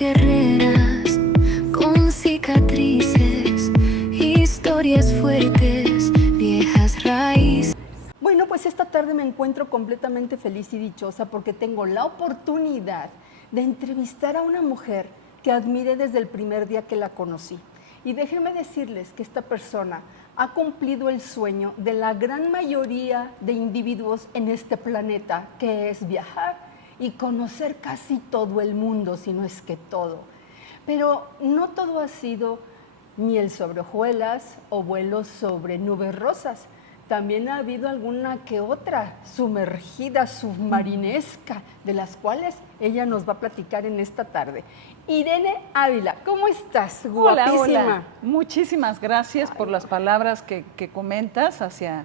guerreras con cicatrices, historias fuertes, viejas raíces. Bueno, pues esta tarde me encuentro completamente feliz y dichosa porque tengo la oportunidad de entrevistar a una mujer que admiré desde el primer día que la conocí. Y déjenme decirles que esta persona ha cumplido el sueño de la gran mayoría de individuos en este planeta, que es viajar y conocer casi todo el mundo, si no es que todo. Pero no todo ha sido miel sobre hojuelas o vuelos sobre nubes rosas. También ha habido alguna que otra sumergida, submarinesca, de las cuales ella nos va a platicar en esta tarde. Irene Ávila, ¿cómo estás? Hola, Guapísima. hola. Muchísimas gracias por las palabras que comentas hacia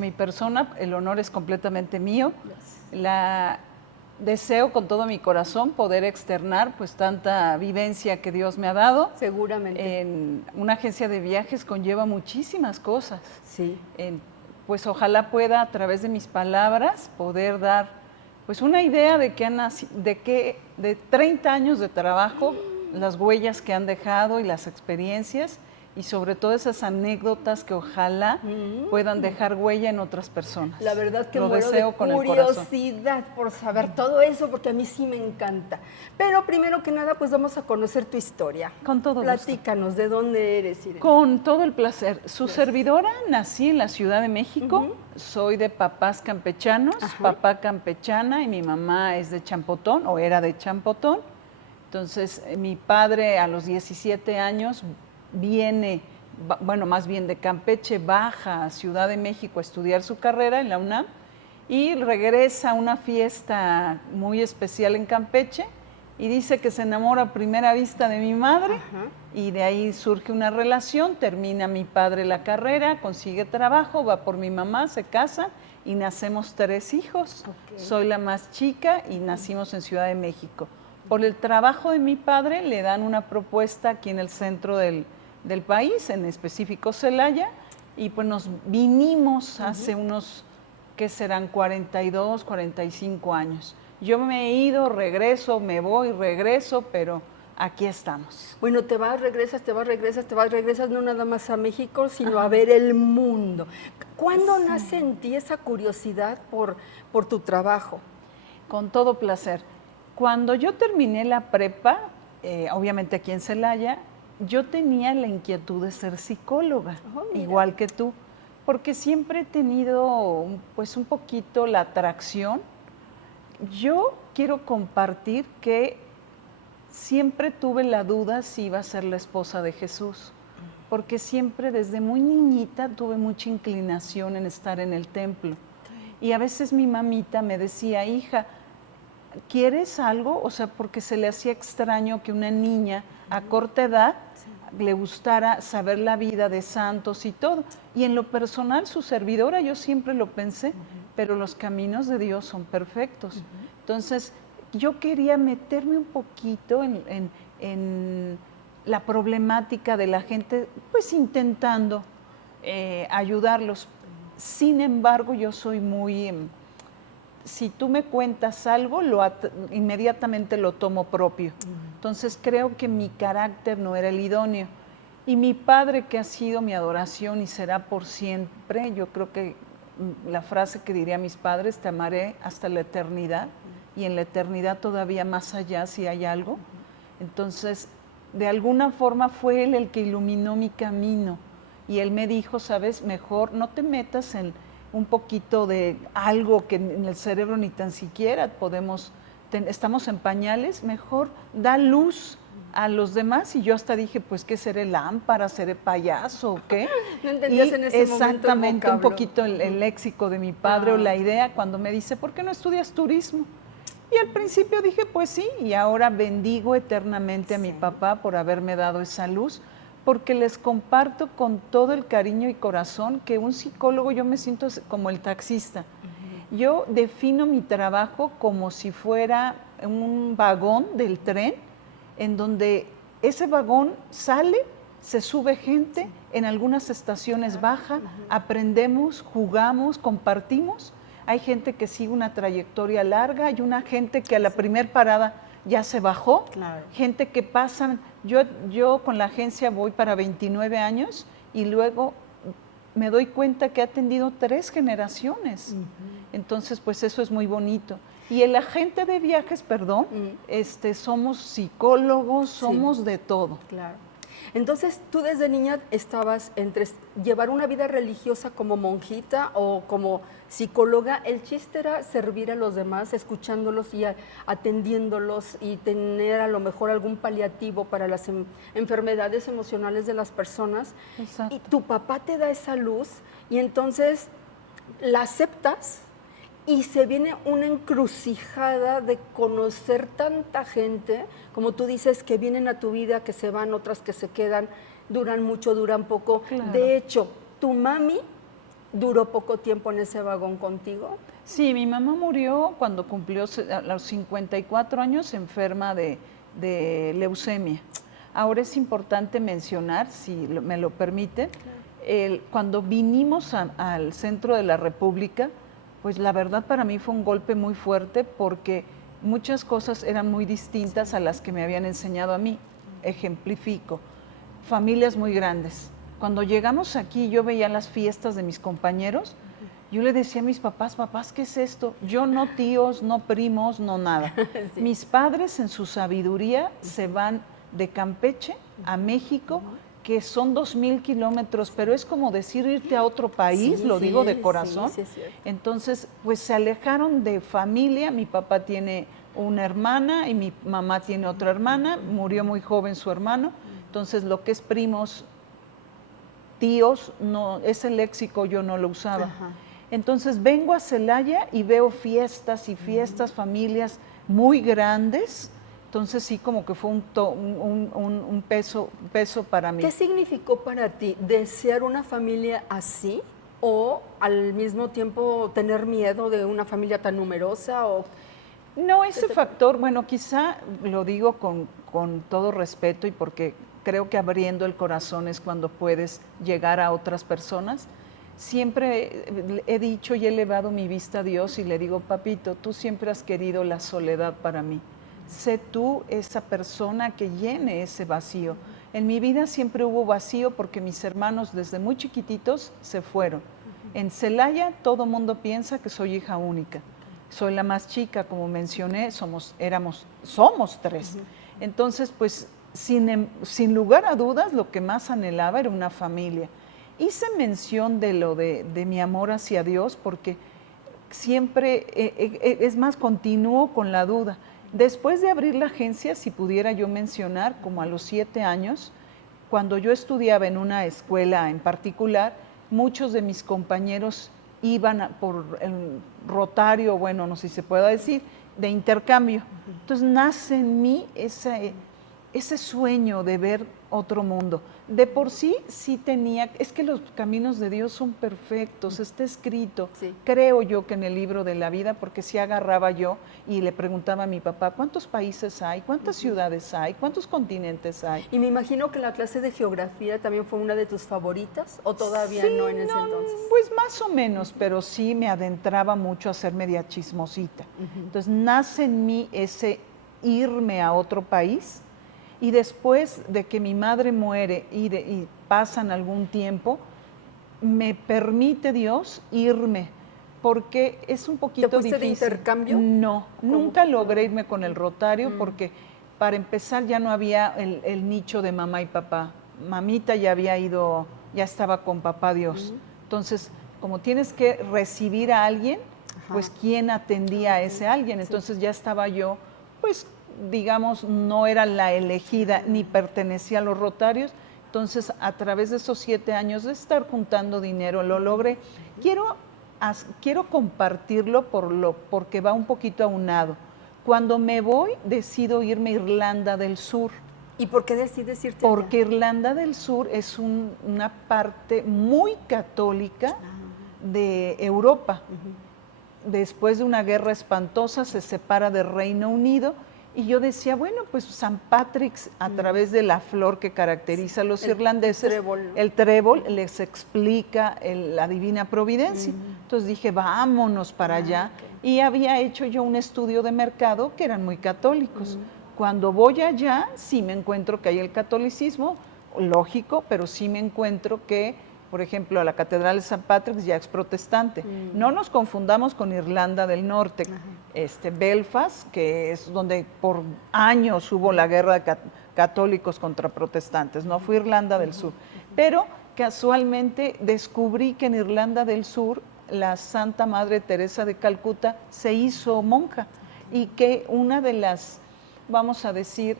mi persona. El honor es completamente mío. Deseo con todo mi corazón poder externar pues tanta vivencia que Dios me ha dado. Seguramente. En una agencia de viajes conlleva muchísimas cosas. Sí. Pues ojalá pueda a través de mis palabras poder dar pues una idea de de 30 años de trabajo, las huellas que han dejado y las experiencias y sobre todo esas anécdotas que ojalá puedan dejar huella en otras personas. La verdad que lo muero deseo de con el corazón. curiosidad por saber todo eso, porque a mí sí me encanta. Pero primero que nada, pues vamos a conocer tu historia. Con todo gusto. Platícanos, ¿de dónde eres, Irene? Con todo el placer. Su servidora, nací en la Ciudad de México, soy de papás campechanos, papá campechana y mi mamá es de Champotón o era de Champotón. Entonces, mi padre a los 17 años viene, bueno, más bien de Campeche, baja a Ciudad de México a estudiar su carrera en la UNAM y regresa a una fiesta muy especial en Campeche y dice que se enamora a primera vista de mi madre. Y de ahí surge una relación, termina mi padre la carrera, consigue trabajo, va por mi mamá, se casa y nacemos 3 hijos. Soy la más chica y nacimos en Ciudad de México. Por el trabajo de mi padre le dan una propuesta aquí en el centro del país, en específico Celaya, y pues nos vinimos hace unos, ¿qué serán? 42, 45 años. Yo me he ido, regreso, me voy, regreso, pero aquí estamos. Bueno, te vas, regresas, no nada más a México, sino a ver el mundo. ¿Cuándo nace en ti esa curiosidad por tu trabajo? Con todo placer. Cuando yo terminé la prepa, obviamente aquí en Celaya, yo tenía la inquietud de ser psicóloga, igual que tú, porque siempre he tenido pues un poquito la atracción. Yo quiero compartir que siempre tuve la duda si iba a ser la esposa de Jesús, porque siempre desde muy niñita tuve mucha inclinación en estar en el templo. Y a veces mi mamita me decía, hija, ¿quieres algo? O sea, porque se le hacía extraño que una niña a corta edad le gustara saber la vida de santos y todo. Y en lo personal, su servidora, yo siempre lo pensé, pero los caminos de Dios son perfectos. Entonces, yo quería meterme un poquito en la problemática de la gente, pues intentando ayudarlos. Sin embargo, yo soy muy... si tú me cuentas algo, inmediatamente lo tomo propio. Entonces creo que mi carácter no era el idóneo. Y mi padre, que ha sido mi adoración y será por siempre, yo creo que la frase que diría a mis padres, te amaré hasta la eternidad, y en la eternidad todavía más allá si hay algo. Entonces, de alguna forma fue él el que iluminó mi camino. Y él me dijo, sabes, mejor no te metas en un poquito de algo que en el cerebro ni tan siquiera estamos en pañales, mejor da luz a los demás. Y yo hasta dije, pues, ¿qué seré, lámpara, seré payaso o qué? No entendías en ese momento el exactamente, un vocablo. poquito el léxico de mi padre o la idea cuando me dice, ¿por qué no estudias turismo? Y al principio dije, pues sí, y ahora bendigo eternamente a mi papá por haberme dado esa luz, porque les comparto con todo el cariño y corazón que un psicólogo, yo me siento como el taxista. Yo defino mi trabajo como si fuera un vagón del tren, en donde ese vagón sale, se sube gente, en algunas estaciones baja, aprendemos, jugamos, compartimos. Hay gente que sigue una trayectoria larga, hay una gente que a la primer parada ya se bajó. Claro. Gente que pasan, yo con la agencia voy para 29 años y luego me doy cuenta que he atendido 3 generaciones. Entonces, pues eso es muy bonito. Y el agente de viajes, perdón, somos psicólogos, somos de todo. Claro. Entonces, tú desde niña estabas entre llevar una vida religiosa como monjita o como psicóloga. El chiste era servir a los demás, escuchándolos y atendiéndolos y tener a lo mejor algún paliativo para las enfermedades emocionales de las personas. Exacto. Y tu papá te da esa luz y entonces la aceptas. Y se viene una encrucijada de conocer tanta gente, como tú dices, que vienen a tu vida, que se van, otras que se quedan, duran mucho, duran poco. Claro. De hecho, ¿tu mami duró poco tiempo en ese vagón contigo? Sí, mi mamá murió cuando cumplió a los 54 años enferma de leucemia. Ahora es importante mencionar, si me lo permite, cuando vinimos al centro de la República, pues la verdad para mí fue un golpe muy fuerte porque muchas cosas eran muy distintas a las que me habían enseñado a mí. Ejemplifico, familias muy grandes. Cuando llegamos aquí yo veía las fiestas de mis compañeros, yo le decía a mis papás, ¿qué es esto? Yo no tíos, no primos, no nada. Sí. Mis padres en su sabiduría se van de Campeche a México, que son 2,000 kilómetros, pero es como decir irte a otro país, lo digo de corazón. Sí, es cierto. Entonces, pues se alejaron de familia. Mi papá tiene una hermana y mi mamá tiene otra hermana. Murió muy joven su hermano. Entonces, lo que es primos, tíos, no, ese léxico yo no lo usaba. Entonces, vengo a Celaya y veo fiestas y fiestas, familias muy grandes. Entonces sí, como que fue un peso para mí. ¿Qué significó para ti desear una familia así o al mismo tiempo tener miedo de una familia tan numerosa? No, ese factor, bueno, quizá lo digo con todo respeto y porque creo que abriendo el corazón es cuando puedes llegar a otras personas. Siempre he dicho y he elevado mi vista a Dios y le digo, papito, tú siempre has querido la soledad para mí. Sé tú esa persona que llene ese vacío. En mi vida siempre hubo vacío porque mis hermanos desde muy chiquititos se fueron. En Celaya todo mundo piensa que soy hija única. Soy la más chica, como mencioné, somos 3. Entonces, pues sin lugar a dudas, lo que más anhelaba era una familia. Hice mención de mi amor hacia Dios porque siempre, es más, continúo con la duda. Después de abrir la agencia, si pudiera yo mencionar, como a los 7 años, cuando yo estudiaba en una escuela en particular, muchos de mis compañeros iban por el rotario, bueno, no sé si se pueda decir, de intercambio. Entonces nace en mí ese sueño de ver otro mundo. De por sí tenía, es que los caminos de Dios son perfectos, está escrito. Sí. Creo yo que en el libro de la vida, porque si agarraba yo y le preguntaba a mi papá, ¿cuántos países hay? ¿Cuántas ciudades hay? ¿Cuántos continentes hay? Y me imagino que la clase de geografía también fue una de tus favoritas, ¿o todavía no en ese entonces? Pues más o menos, pero sí me adentraba mucho a ser media chismosita. Entonces nace en mí ese irme a otro país. Y después de que mi madre muere y pasan algún tiempo, me permite Dios irme, porque es un poquito difícil. ¿Te fuiste difícil. de intercambio? No, nunca logré irme con el rotario porque para empezar ya no había el nicho de mamá y papá. Mamita ya había ido, ya estaba con papá Dios. Entonces, como tienes que recibir a alguien, pues ¿quién atendía a ese alguien? Entonces ya estaba yo, pues digamos, no era la elegida ni pertenecía a los rotarios. Entonces, a través de esos 7 años de estar juntando dinero, lo logré. Quiero compartirlo porque va un poquito aunado. Cuando me voy, decido irme a Irlanda del Sur. ¿Y por qué decides irte Porque Irlanda del Sur es una parte muy católica de Europa. Después de una guerra espantosa, se separa del Reino Unido. Y yo decía, bueno, pues San Patrick's, a través de la flor que caracteriza a los irlandeses, el trébol les explica la divina providencia. Entonces dije, vámonos para allá. y había hecho yo un estudio de mercado que eran muy católicos. Cuando voy allá, sí me encuentro que hay el catolicismo, lógico, pero sí me encuentro que, por ejemplo, la Catedral de San Patrick's ya es protestante. No nos confundamos con Irlanda del Norte, Belfast, que es donde por años hubo la guerra de católicos contra protestantes, no fue Irlanda del Sur. Pero casualmente descubrí que en Irlanda del Sur la Santa Madre Teresa de Calcuta se hizo monja y que una de las, vamos a decir,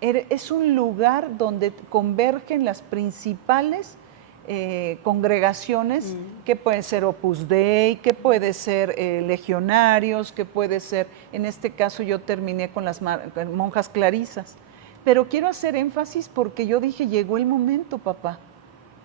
es un lugar donde convergen las principales congregaciones, que pueden ser Opus Dei, que puede ser legionarios, que puede ser, en este caso yo terminé con las monjas clarisas. Pero quiero hacer énfasis porque yo dije, llegó el momento, papá,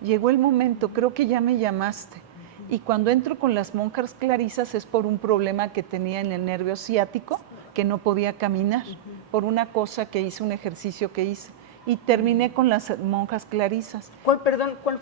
llegó el momento, creo que ya me llamaste. Y cuando entro con las monjas clarisas es por un problema que tenía en el nervio ciático, que no podía caminar, por una cosa que hice, un ejercicio que hice. Y terminé con las monjas clarisas. ¿Cuál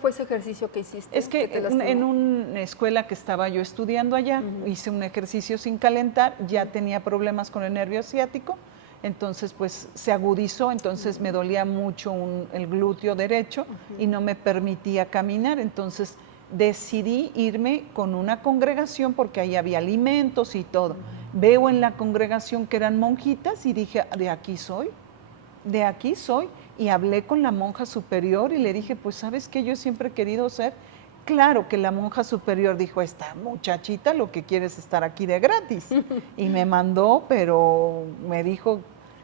fue ese ejercicio que hiciste? Es que en una escuela que estaba yo estudiando allá, hice un ejercicio sin calentar, ya tenía problemas con el nervio ciático, entonces pues se agudizó, entonces me dolía mucho el glúteo derecho y no me permitía caminar, entonces decidí irme con una congregación porque ahí había alimentos y todo. Veo en la congregación que eran monjitas y dije, de aquí soy. Y hablé con la monja superior y le dije, pues ¿sabes qué? Yo siempre he querido ser. Claro que la monja superior dijo, esta muchachita lo que quiere es estar aquí de gratis. Y me mandó, pero me dijo,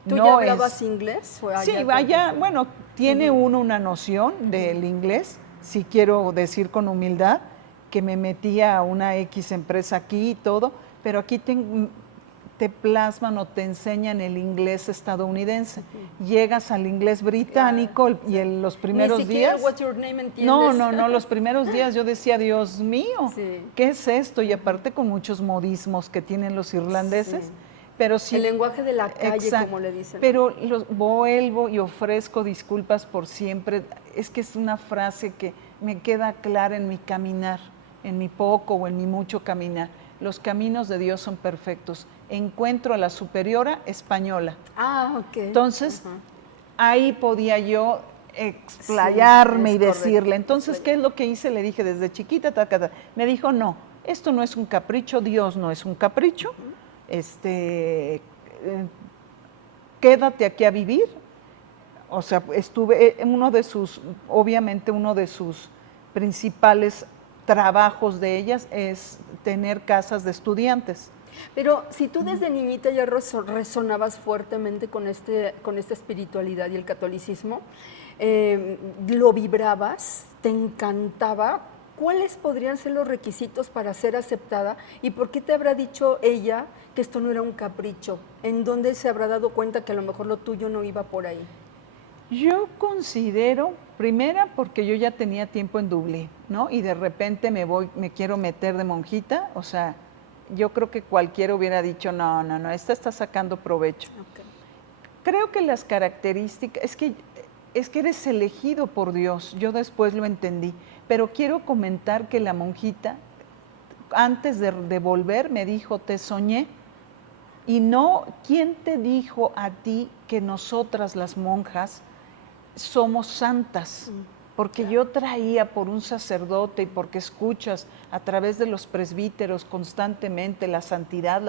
¿Tú no ya hablabas inglés? Sí, vaya, bueno, tiene uno una noción del inglés, si quiero decir con humildad, que me metía a una X empresa aquí y todo, pero aquí te plasman o te enseñan el inglés estadounidense. Llegas al inglés británico y en los primeros días... What's your name entiendes. No, los primeros días yo decía, Dios mío, ¿qué es esto? Y aparte con muchos modismos que tienen los irlandeses. Pero sí, el lenguaje de la calle, como le dicen. Pero vuelvo y ofrezco disculpas por siempre. Es que es una frase que me queda clara en mi caminar, en mi poco o en mi mucho caminar. Los caminos de Dios son perfectos. Encuentro a la superiora española. Ok. Entonces, ahí podía yo explayarme y decirle. Entonces, ¿qué es lo que hice? Le dije desde chiquita, me dijo, no, esto no es un capricho, Dios no es un capricho. Quédate aquí a vivir. O sea, estuve, obviamente uno de sus principales trabajos de ellas es tener casas de estudiantes. Pero si tú desde niñita ya resonabas fuertemente con esta espiritualidad y el catolicismo, lo vibrabas, te encantaba, ¿cuáles podrían ser los requisitos para ser aceptada? ¿Y por qué te habrá dicho ella que esto no era un capricho? ¿En dónde se habrá dado cuenta que a lo mejor lo tuyo no iba por ahí? Yo considero, primera, porque yo ya tenía tiempo en Dublín, ¿no? Y de repente me quiero meter de monjita, o sea, yo creo que cualquiera hubiera dicho, no, esta está sacando provecho. Okay. Creo que las características, es que eres elegido por Dios, yo después lo entendí, pero quiero comentar que la monjita, antes de volver, me dijo, te soñé. Y no, ¿quién te dijo a ti que nosotras las monjas somos santas? Porque yo traía por un sacerdote y porque escuchas a través de los presbíteros constantemente la santidad,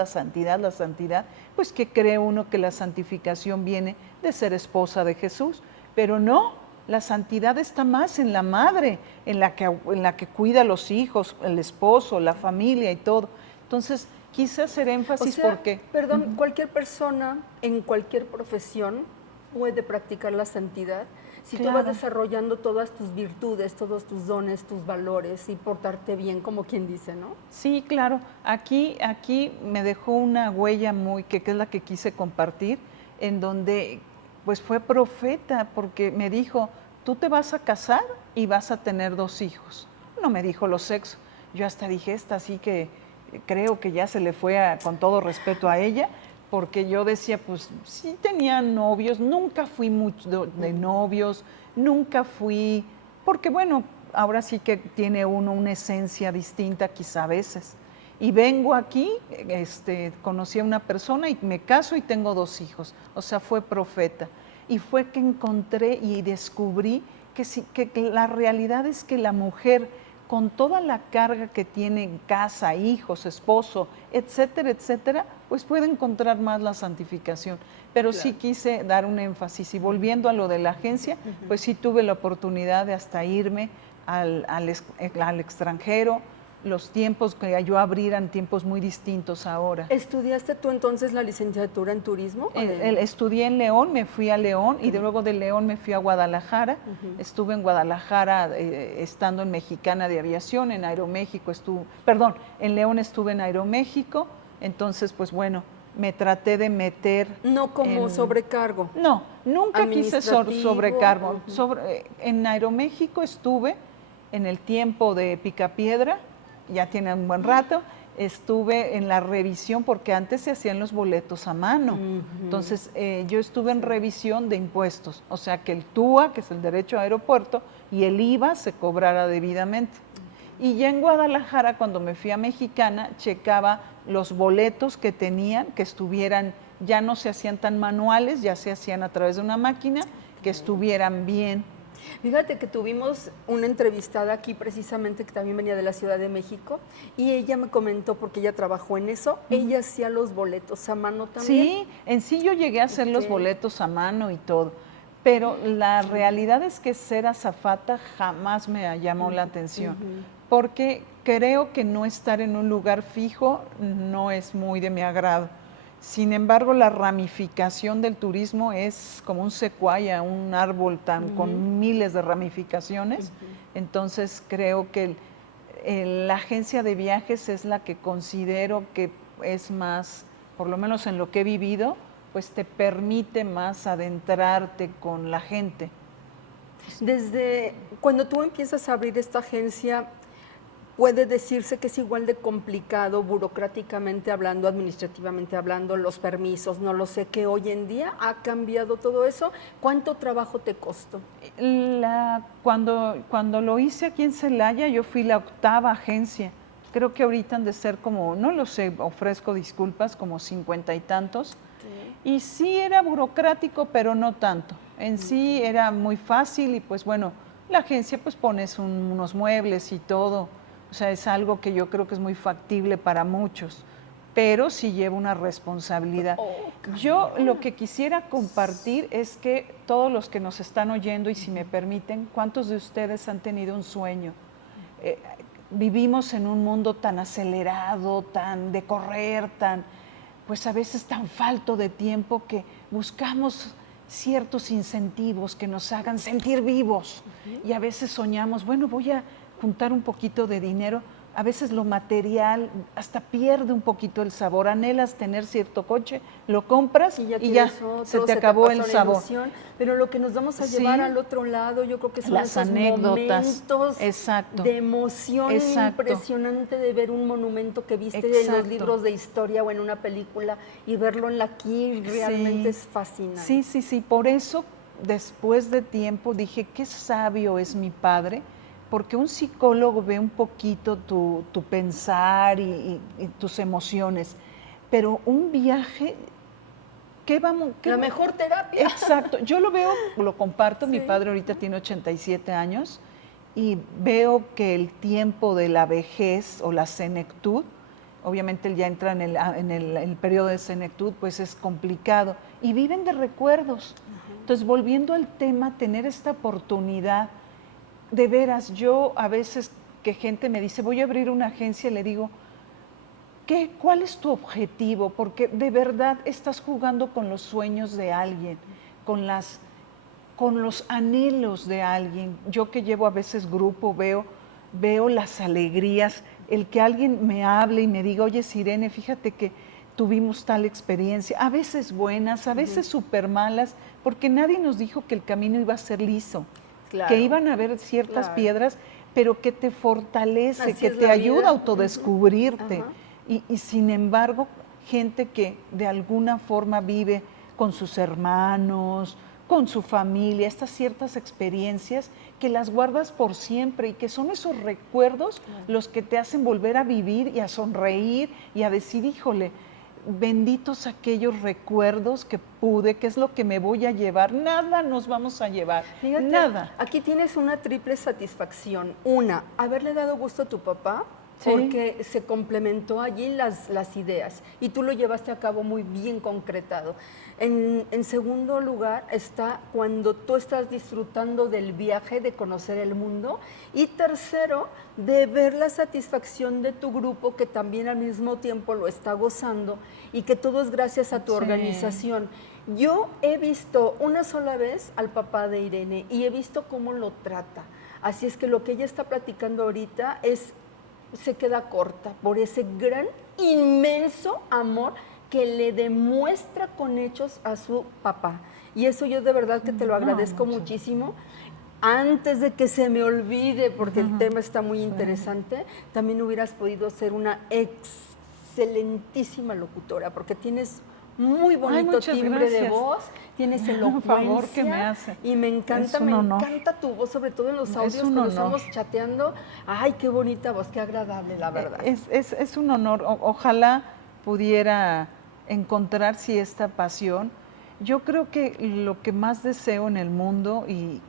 pues que cree uno que la santificación viene de ser esposa de Jesús, pero no, la santidad está más en la madre, en la que cuida a los hijos, el esposo, la familia y todo. Entonces, quise hacer énfasis porque... Perdón, cualquier persona en cualquier profesión puede practicar la santidad si tú vas desarrollando todas tus virtudes, todos tus dones, tus valores y portarte bien, como quien dice, ¿no? Sí, claro. Aquí me dejó una huella que es la que quise compartir, en donde pues fue profeta, porque me dijo, tú te vas a casar y vas a tener 2 hijos. No me dijo los sexos. Yo hasta dije, esta sí que creo que ya se le fue con todo respeto a ella, porque yo decía, pues sí tenía novios, nunca fui mucho de novios, nunca fui, porque bueno, ahora sí que tiene uno una esencia distinta quizá a veces. Y vengo aquí, conocí a una persona y me caso y tengo 2 hijos. O sea, fue profeta. Y fue que encontré y descubrí que, que la realidad es que la mujer, con toda la carga que tiene en casa, hijos, esposo, etcétera, etcétera, pues puede encontrar más la santificación. Pero sí quise dar un énfasis. Y volviendo a lo de la agencia, pues sí tuve la oportunidad de hasta irme al extranjero. Los tiempos que yo abrí eran tiempos muy distintos ahora. ¿Estudiaste tú entonces la licenciatura en turismo? Estudié en León, me fui a León y luego de León me fui a Guadalajara. Estuve en Guadalajara estando en Mexicana de Aviación, en Aeroméxico en León estuve en Aeroméxico. Entonces, pues bueno, me traté de meter. No como sobrecargo. No, nunca quise sobrecargo. En Aeroméxico estuve en el tiempo de Picapiedra, ya tiene un buen rato. Estuve en la revisión porque antes se hacían los boletos a mano. Entonces, yo estuve en revisión de impuestos, o sea que el TUA, que es el derecho a aeropuerto, y el IVA se cobrara debidamente. Y ya en Guadalajara, cuando me fui a Mexicana, checaba los boletos que tenían, que estuvieran, ya no se hacían tan manuales, ya se hacían a través de una máquina, que estuvieran bien. Fíjate que tuvimos una entrevistada aquí precisamente que también venía de la Ciudad de México y ella me comentó, porque ella trabajó en eso, ella hacía los boletos a mano también. Sí, en sí yo llegué a hacer los boletos a mano y todo, pero la realidad es que ser azafata jamás me llamó la atención, porque creo que no estar en un lugar fijo no es muy de mi agrado. Sin embargo, la ramificación del turismo es como un secuoya, un árbol con miles de ramificaciones. Entonces, creo que la agencia de viajes es la que considero que es más, por lo menos en lo que he vivido, pues te permite más adentrarte con la gente. Desde cuando tú empiezas a abrir esta agencia, puede decirse que es igual de complicado burocráticamente hablando, administrativamente hablando, los permisos, no lo sé, que hoy en día ha cambiado todo eso. ¿Cuánto trabajo te costó? Cuando lo hice aquí en Celaya, yo fui la 8ª agencia. Creo que ahorita han de ser como, no lo sé, ofrezco disculpas, como 50 y tantos. Y sí era burocrático, pero no tanto. En sí era muy fácil y pues bueno, la agencia pues pones unos muebles y todo. O sea, es algo que yo creo que es muy factible para muchos, pero sí lleva una responsabilidad. Yo lo que quisiera compartir es que todos los que nos están oyendo, y si me permiten, ¿cuántos de ustedes han tenido un sueño? Vivimos en un mundo tan acelerado, tan de correr, pues a veces tan falto de tiempo que buscamos ciertos incentivos que nos hagan sentir vivos. Y a veces soñamos, bueno, voy a juntar un poquito de dinero. A veces lo material hasta pierde un poquito el sabor. Anhelas tener cierto coche, lo compras y ya otro, se te acabó el sabor. Ilusión, pero lo que nos vamos a llevar al otro lado, yo creo que son las anécdotas, momentos de emoción impresionante de ver un monumento que viste en los libros de historia o en una película y verlo aquí realmente es fascinante. Sí. Por eso, después de tiempo, dije, qué sabio es mi padre, porque un psicólogo ve un poquito tu pensar y tus emociones, pero un viaje, la mejor terapia. Exacto, yo lo veo, lo comparto, mi padre ahorita tiene 87 años y veo que el tiempo de la vejez o la senectud, obviamente él ya entra en el periodo de senectud, pues es complicado, y viven de recuerdos. Entonces, volviendo al tema, tener esta oportunidad. De veras, yo a veces que gente me dice, voy a abrir una agencia, le digo, ¿cuál es tu objetivo? Porque de verdad estás jugando con los sueños de alguien, con los anhelos de alguien. Yo que llevo a veces grupo, veo las alegrías, el que alguien me hable y me diga, oye, Sirene, fíjate que tuvimos tal experiencia, a veces buenas, a veces súper malas, porque nadie nos dijo que el camino iba a ser liso. Claro, que iban a haber ciertas piedras, pero que te fortalece, que te ayuda a autodescubrirte. Y sin embargo, gente que de alguna forma vive con sus hermanos, con su familia, estas ciertas experiencias que las guardas por siempre y que son esos recuerdos los que te hacen volver a vivir y a sonreír y a decir, híjole, benditos aquellos recuerdos que pude, que es lo que me voy a llevar. Nada nos vamos a llevar, Fíjate, nada. aquí tienes una triple satisfacción. Una, haberle dado gusto a tu papá, Sí. porque se complementó allí las ideas y tú lo llevaste a cabo muy bien concretado. En segundo lugar está cuando tú estás disfrutando del viaje, de conocer el mundo. Y tercero, de ver la satisfacción de tu grupo que también al mismo tiempo lo está gozando y que todo es gracias a tu Sí. organización. Yo he visto una sola vez al papá de Irene y he visto cómo lo trata. Así es que lo que ella está platicando ahorita se queda corta por ese gran, inmenso amor que le demuestra con hechos a su papá. Y eso yo de verdad que te lo agradezco muchísimo. Antes de que se me olvide, porque el tema está muy interesante, también hubieras podido ser una excelentísima locutora, porque tienes muy bonito muchas timbre de gracias. voz, tienes Un elocuencia. favor que me hace. Y me encanta, Es un me honor. encanta tu voz, sobre todo en los Es audios un cuando honor. estamos chateando. Ay, qué bonita voz, qué agradable, la verdad. Es un honor. Ojalá pudiera encontrar esta pasión. Yo creo que lo que más deseo en el mundo, y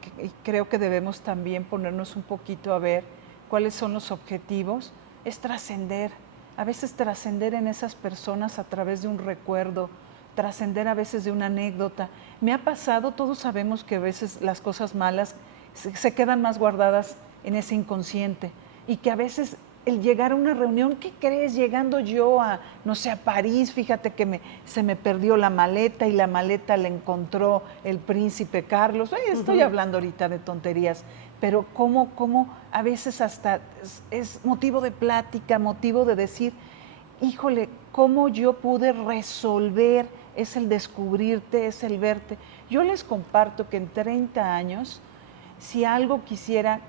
creo que debemos también ponernos un poquito a ver cuáles son los objetivos, es trascender. A veces trascender en esas personas a través de un recuerdo, trascender a veces de una anécdota. Me ha pasado, todos sabemos que a veces las cosas malas se quedan más guardadas en ese inconsciente y que a veces el llegar a una reunión, ¿qué crees? Llegando yo a, no sé, a París, fíjate que se me perdió la maleta y la maleta la encontró el príncipe Carlos. Ay, estoy hablando ahorita de tonterías, pero cómo a veces hasta es motivo de plática, motivo de decir, híjole, cómo yo pude resolver, es el descubrirte, es el verte. Yo les comparto que en 30 años, si algo quisiera,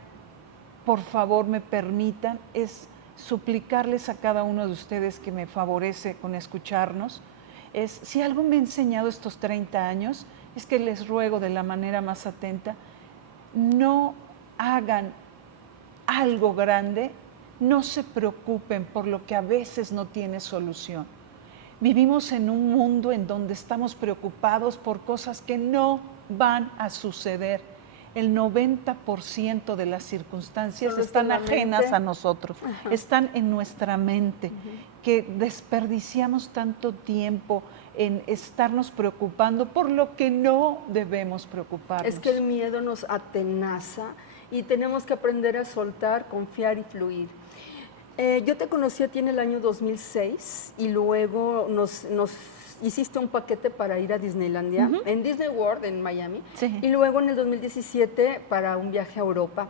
por favor me permitan, es suplicarles a cada uno de ustedes que me favorece con escucharnos, si algo me ha enseñado estos 30 años, es que les ruego de la manera más atenta, no hagan algo grande, no se preocupen por lo que a veces no tiene solución. Vivimos en un mundo en donde estamos preocupados por cosas que no van a suceder. El 90% de las circunstancias están ajenas a nosotros, están en nuestra mente, que desperdiciamos tanto tiempo en estarnos preocupando por lo que no debemos preocuparnos. Es que el miedo nos atenaza y tenemos que aprender a soltar, confiar y fluir. Yo te conocí a ti en el año 2006 y luego nos hiciste un paquete para ir a Disneylandia, en Disney World, en Miami, y luego en el 2017 para un viaje a Europa.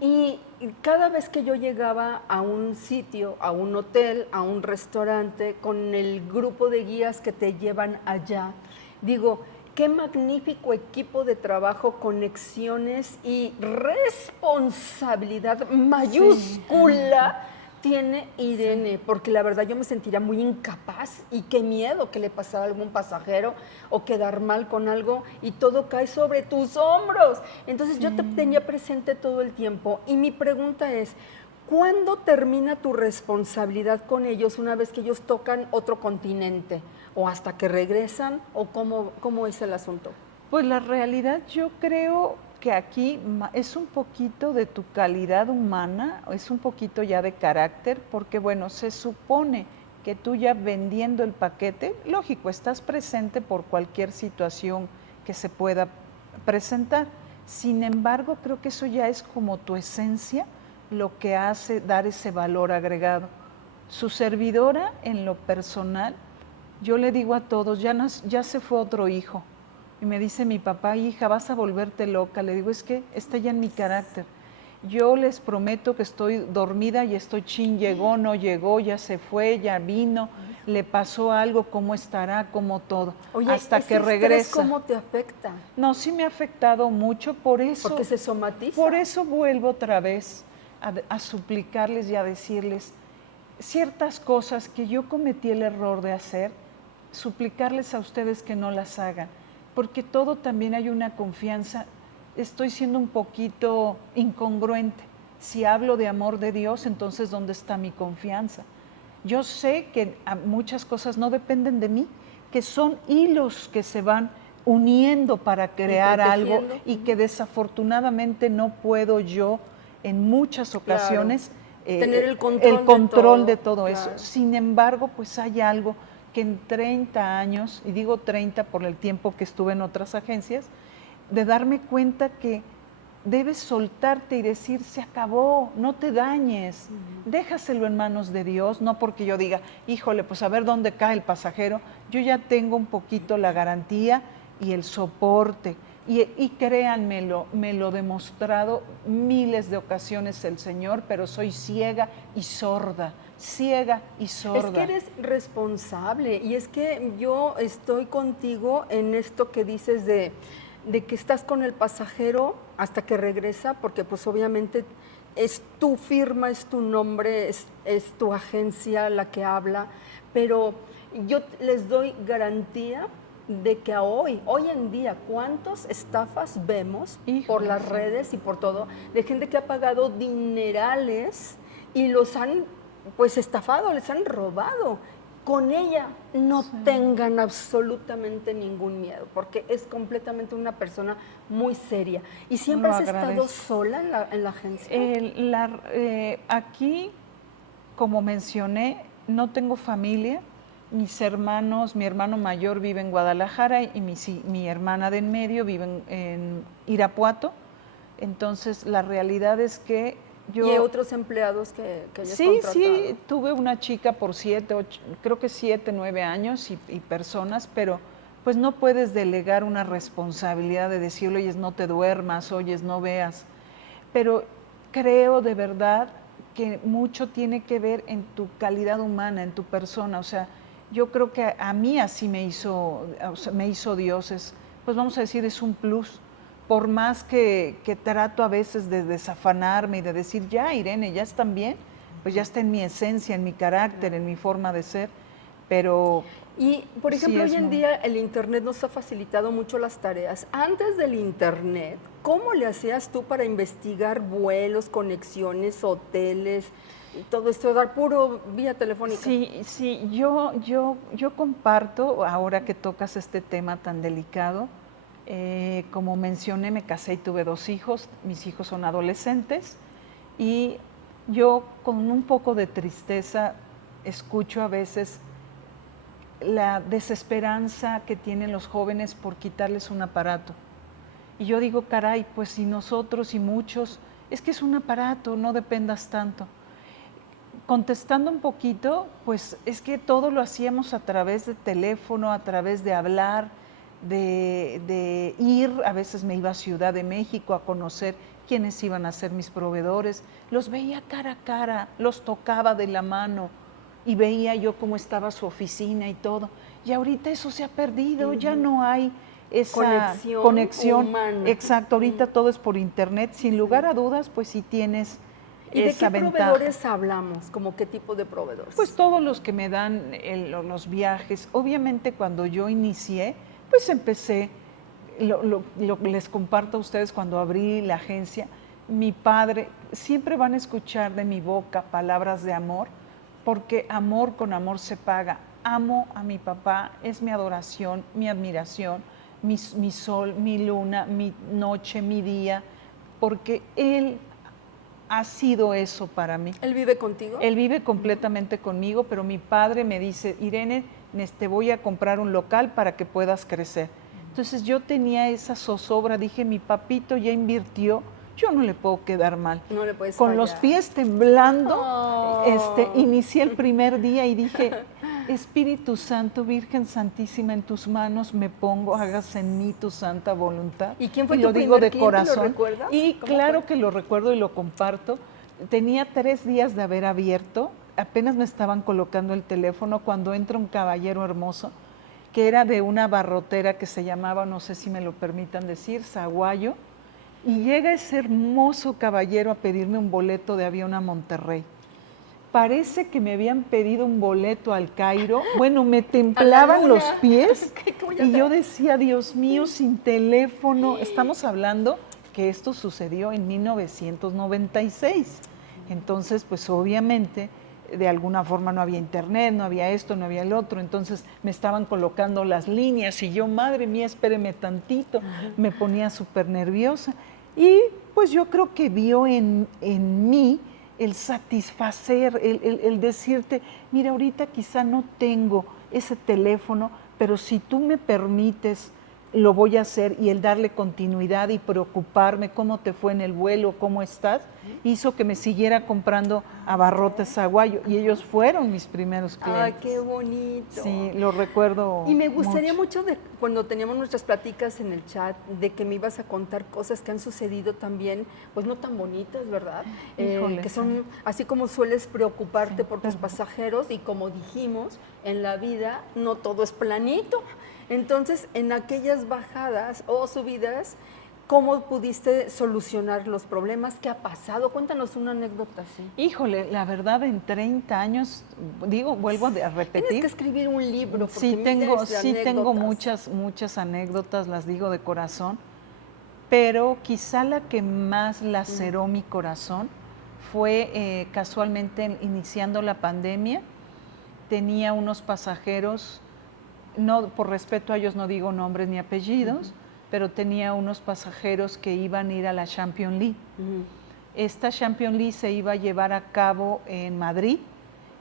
Y cada vez que yo llegaba a un sitio, a un hotel, a un restaurante, con el grupo de guías que te llevan allá, digo, qué magnífico equipo de trabajo, conexiones y responsabilidad mayúscula tiene Irene, porque la verdad yo me sentiría muy incapaz y qué miedo que le pasara a algún pasajero o quedar mal con algo y todo cae sobre tus hombros. Entonces yo te tenía presente todo el tiempo y mi pregunta es, ¿cuándo termina tu responsabilidad con ellos una vez que ellos tocan otro continente? ¿O hasta que regresan? ¿O cómo es el asunto? Pues la realidad yo creo que aquí es un poquito de tu calidad humana, es un poquito ya de carácter, porque bueno, se supone que tú ya vendiendo el paquete, lógico, estás presente por cualquier situación que se pueda presentar. Sin embargo, creo que eso ya es como tu esencia, lo que hace dar ese valor agregado. Su servidora, en lo personal, yo le digo a todos, ya se fue otro hijo. Y me dice mi papá, hija, vas a volverte loca. Le digo, es que está ya en mi carácter. Yo les prometo que estoy dormida y estoy llegó, no llegó, ya se fue, ya vino, le pasó algo, cómo estará, cómo todo. Oye, hasta que regresa. ¿Cómo te afecta? No, sí me ha afectado mucho, por eso. Porque se somatiza. Por eso vuelvo otra vez a suplicarles y a decirles ciertas cosas que yo cometí el error de hacer, suplicarles a ustedes que no las hagan. porque todo también hay una confianza. Estoy siendo un poquito incongruente. Si hablo de amor de Dios, entonces ¿dónde está mi confianza? Yo sé que muchas cosas no dependen de mí, que son hilos que se van uniendo para crear algo y que desafortunadamente no puedo yo en muchas ocasiones tener el control de todo claro. eso. Sin embargo, pues hay algo que en 30 años, y digo 30 por el tiempo que estuve en otras agencias, de darme cuenta que debes soltarte y decir, se acabó, no te dañes, déjaselo en manos de Dios, no porque yo diga, híjole, pues a ver dónde cae el pasajero, yo ya tengo un poquito la garantía y el soporte, y créanmelo, me lo ha demostrado miles de ocasiones el Señor, pero soy ciega y sorda. Es que eres responsable y es que yo estoy contigo en esto que dices de que estás con el pasajero hasta que regresa, porque pues obviamente es tu firma, es tu nombre, es tu agencia la que habla, pero yo les doy garantía de que hoy en día, ¿cuántas estafas vemos por las redes y por todo? De gente que ha pagado dinerales y los han pues estafado, les han robado. Con ella no tengan absolutamente ningún miedo, porque es completamente una persona muy seria. ¿Y siempre has estado sola en la agencia? Aquí, como mencioné, no tengo familia. Mis hermanos, mi hermano mayor vive en Guadalajara y mi hermana de en medio vive en Irapuato. Entonces, la realidad es que yo... ¿Y hay otros empleados que hayas contratado? Sí, tuve una chica por 7, 9 años y personas, pero pues no puedes delegar una responsabilidad de decirle, oyes, no te duermas, oyes, no veas. Pero creo de verdad que mucho tiene que ver en tu calidad humana, en tu persona. O sea, yo creo que a mí así me hizo Dios, pues vamos a decir, es un plus. Por más que trato a veces de desafanarme y de decir, ya Irene, ya están bien, pues ya está en mi esencia, en mi carácter, en mi forma de ser, pero... Y, por ejemplo, hoy en día el Internet nos ha facilitado mucho las tareas. Antes del Internet, ¿cómo le hacías tú para investigar vuelos, conexiones, hoteles, y todo esto, dar puro vía telefónica? Sí, yo comparto, ahora que tocas este tema tan delicado, como mencioné, me casé y tuve 2 hijos, mis hijos son adolescentes y yo con un poco de tristeza escucho a veces la desesperanza que tienen los jóvenes por quitarles un aparato. Y yo digo, caray, pues si nosotros y muchos, es que es un aparato, no dependas tanto. Contestando un poquito, pues es que todo lo hacíamos a través de teléfono, a través de hablar, de ir, a veces me iba a Ciudad de México a conocer quiénes iban a ser mis proveedores, los veía cara a cara, los tocaba de la mano y veía yo cómo estaba su oficina y todo. Y ahorita eso se ha perdido, ya no hay esa conexión humana. Exacto, ahorita todo es por internet, sin lugar a dudas, pues sí tienes ¿Y de esa qué ventaja. proveedores hablamos? ¿Cómo qué tipo de proveedores? Pues todos los que me dan los viajes. Obviamente cuando yo inicié, pues empecé, les comparto a ustedes cuando abrí la agencia, mi padre, siempre van a escuchar de mi boca palabras de amor, porque amor con amor se paga. Amo a mi papá, es mi adoración, mi admiración, mi sol, mi luna, mi noche, mi día, porque él ha sido eso para mí. ¿Él vive contigo? Él vive completamente conmigo, pero mi padre me dice, Irene, te voy a comprar un local para que puedas crecer. Entonces yo tenía esa zozobra, dije, mi papito ya invirtió, yo no le puedo quedar mal. No le puedes Con fallar. los pies temblando, inicié el primer día y dije, Espíritu Santo, Virgen Santísima, en tus manos me pongo, hágase en mí tu santa voluntad. ¿Y quién fue y tu lo digo primer de cliente? corazón. ¿Lo recuerdas? Y ¿Cómo claro fue? que lo recuerdo y lo comparto. Tenía 3 días de haber abierto, apenas me estaban colocando el teléfono cuando entra un caballero hermoso, que era de una barrotera que se llamaba, no sé si me lo permitan decir, Zaguayo, y llega ese hermoso caballero a pedirme un boleto de avión a Monterrey. parece que me habían pedido un boleto al Cairo. Bueno, me temblaban los pies y yo decía, Dios mío, sin teléfono. Estamos hablando que esto sucedió en 1996. Entonces, pues obviamente, de alguna forma no había internet, no había esto, no había el otro. Entonces me estaban colocando las líneas y yo, madre mía, espéreme tantito. Me ponía súper nerviosa. Y pues yo creo que vio en mí el satisfacer, el decirte, mira, ahorita quizá no tengo ese teléfono, pero si tú me permites, lo voy a hacer, y el darle continuidad y preocuparme cómo te fue en el vuelo, cómo estás, hizo que me siguiera comprando abarrotes aguayo, y ellos fueron mis primeros clientes. ¡Ay, qué bonito! Sí, lo recuerdo. Y me gustaría mucho cuando teníamos nuestras pláticas en el chat, de que me ibas a contar cosas que han sucedido también, pues no tan bonitas, ¿verdad? Híjole, que son, así como sueles preocuparte por tus pasajeros, y como dijimos, en la vida no todo es planito. Entonces, en aquellas bajadas o subidas, ¿cómo pudiste solucionar los problemas? ¿Qué ha pasado? Cuéntanos una anécdota así. Híjole, la verdad, en 30 años, vuelvo a repetir. Tienes que escribir un libro. Sí tengo muchas anécdotas, las digo de corazón, pero quizá la que más laceró mi corazón fue casualmente iniciando la pandemia. Tenía unos pasajeros, no, por respeto a ellos no digo nombres ni apellidos, pero tenía unos pasajeros que iban a ir a la Champions League. Esta Champions League se iba a llevar a cabo en Madrid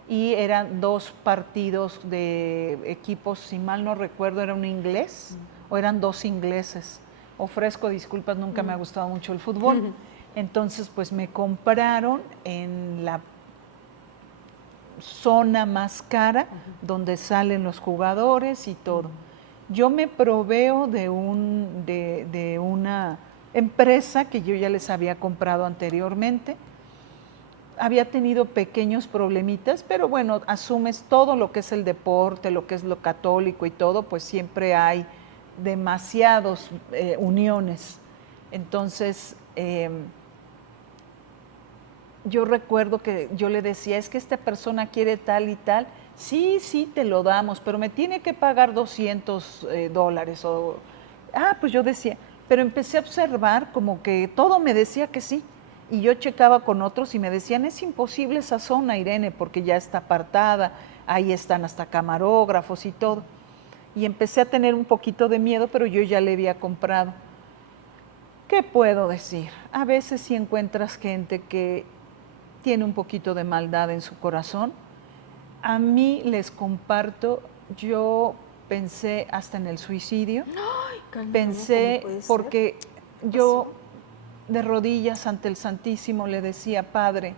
y eran 2 partidos de equipos, si mal no recuerdo, era un inglés o eran 2 ingleses. Ofrezco disculpas, nunca me ha gustado mucho el fútbol. Entonces, pues me compraron en la zona más cara, donde salen los jugadores y todo. Yo me proveo de una empresa que yo ya les había comprado anteriormente. Había tenido pequeños problemitas, pero bueno, asumes todo lo que es el deporte, lo que es lo católico y todo, pues siempre hay demasiadas uniones. Entonces, yo recuerdo que yo le decía, es que esta persona quiere tal y tal. Sí, te lo damos, pero me tiene que pagar $200. Pues yo decía, pero empecé a observar como que todo me decía que sí. Y yo checaba con otros y me decían, es imposible esa zona, Irene, porque ya está apartada, ahí están hasta camarógrafos y todo. Y empecé a tener un poquito de miedo, pero yo ya le había comprado. ¿Qué puedo decir? A veces sí encuentras gente que tiene un poquito de maldad en su corazón. A mí les comparto, yo pensé hasta en el suicidio. Ay, cañón, pensé, ¿cómo puede ser? porque yo de rodillas ante el Santísimo le decía, Padre,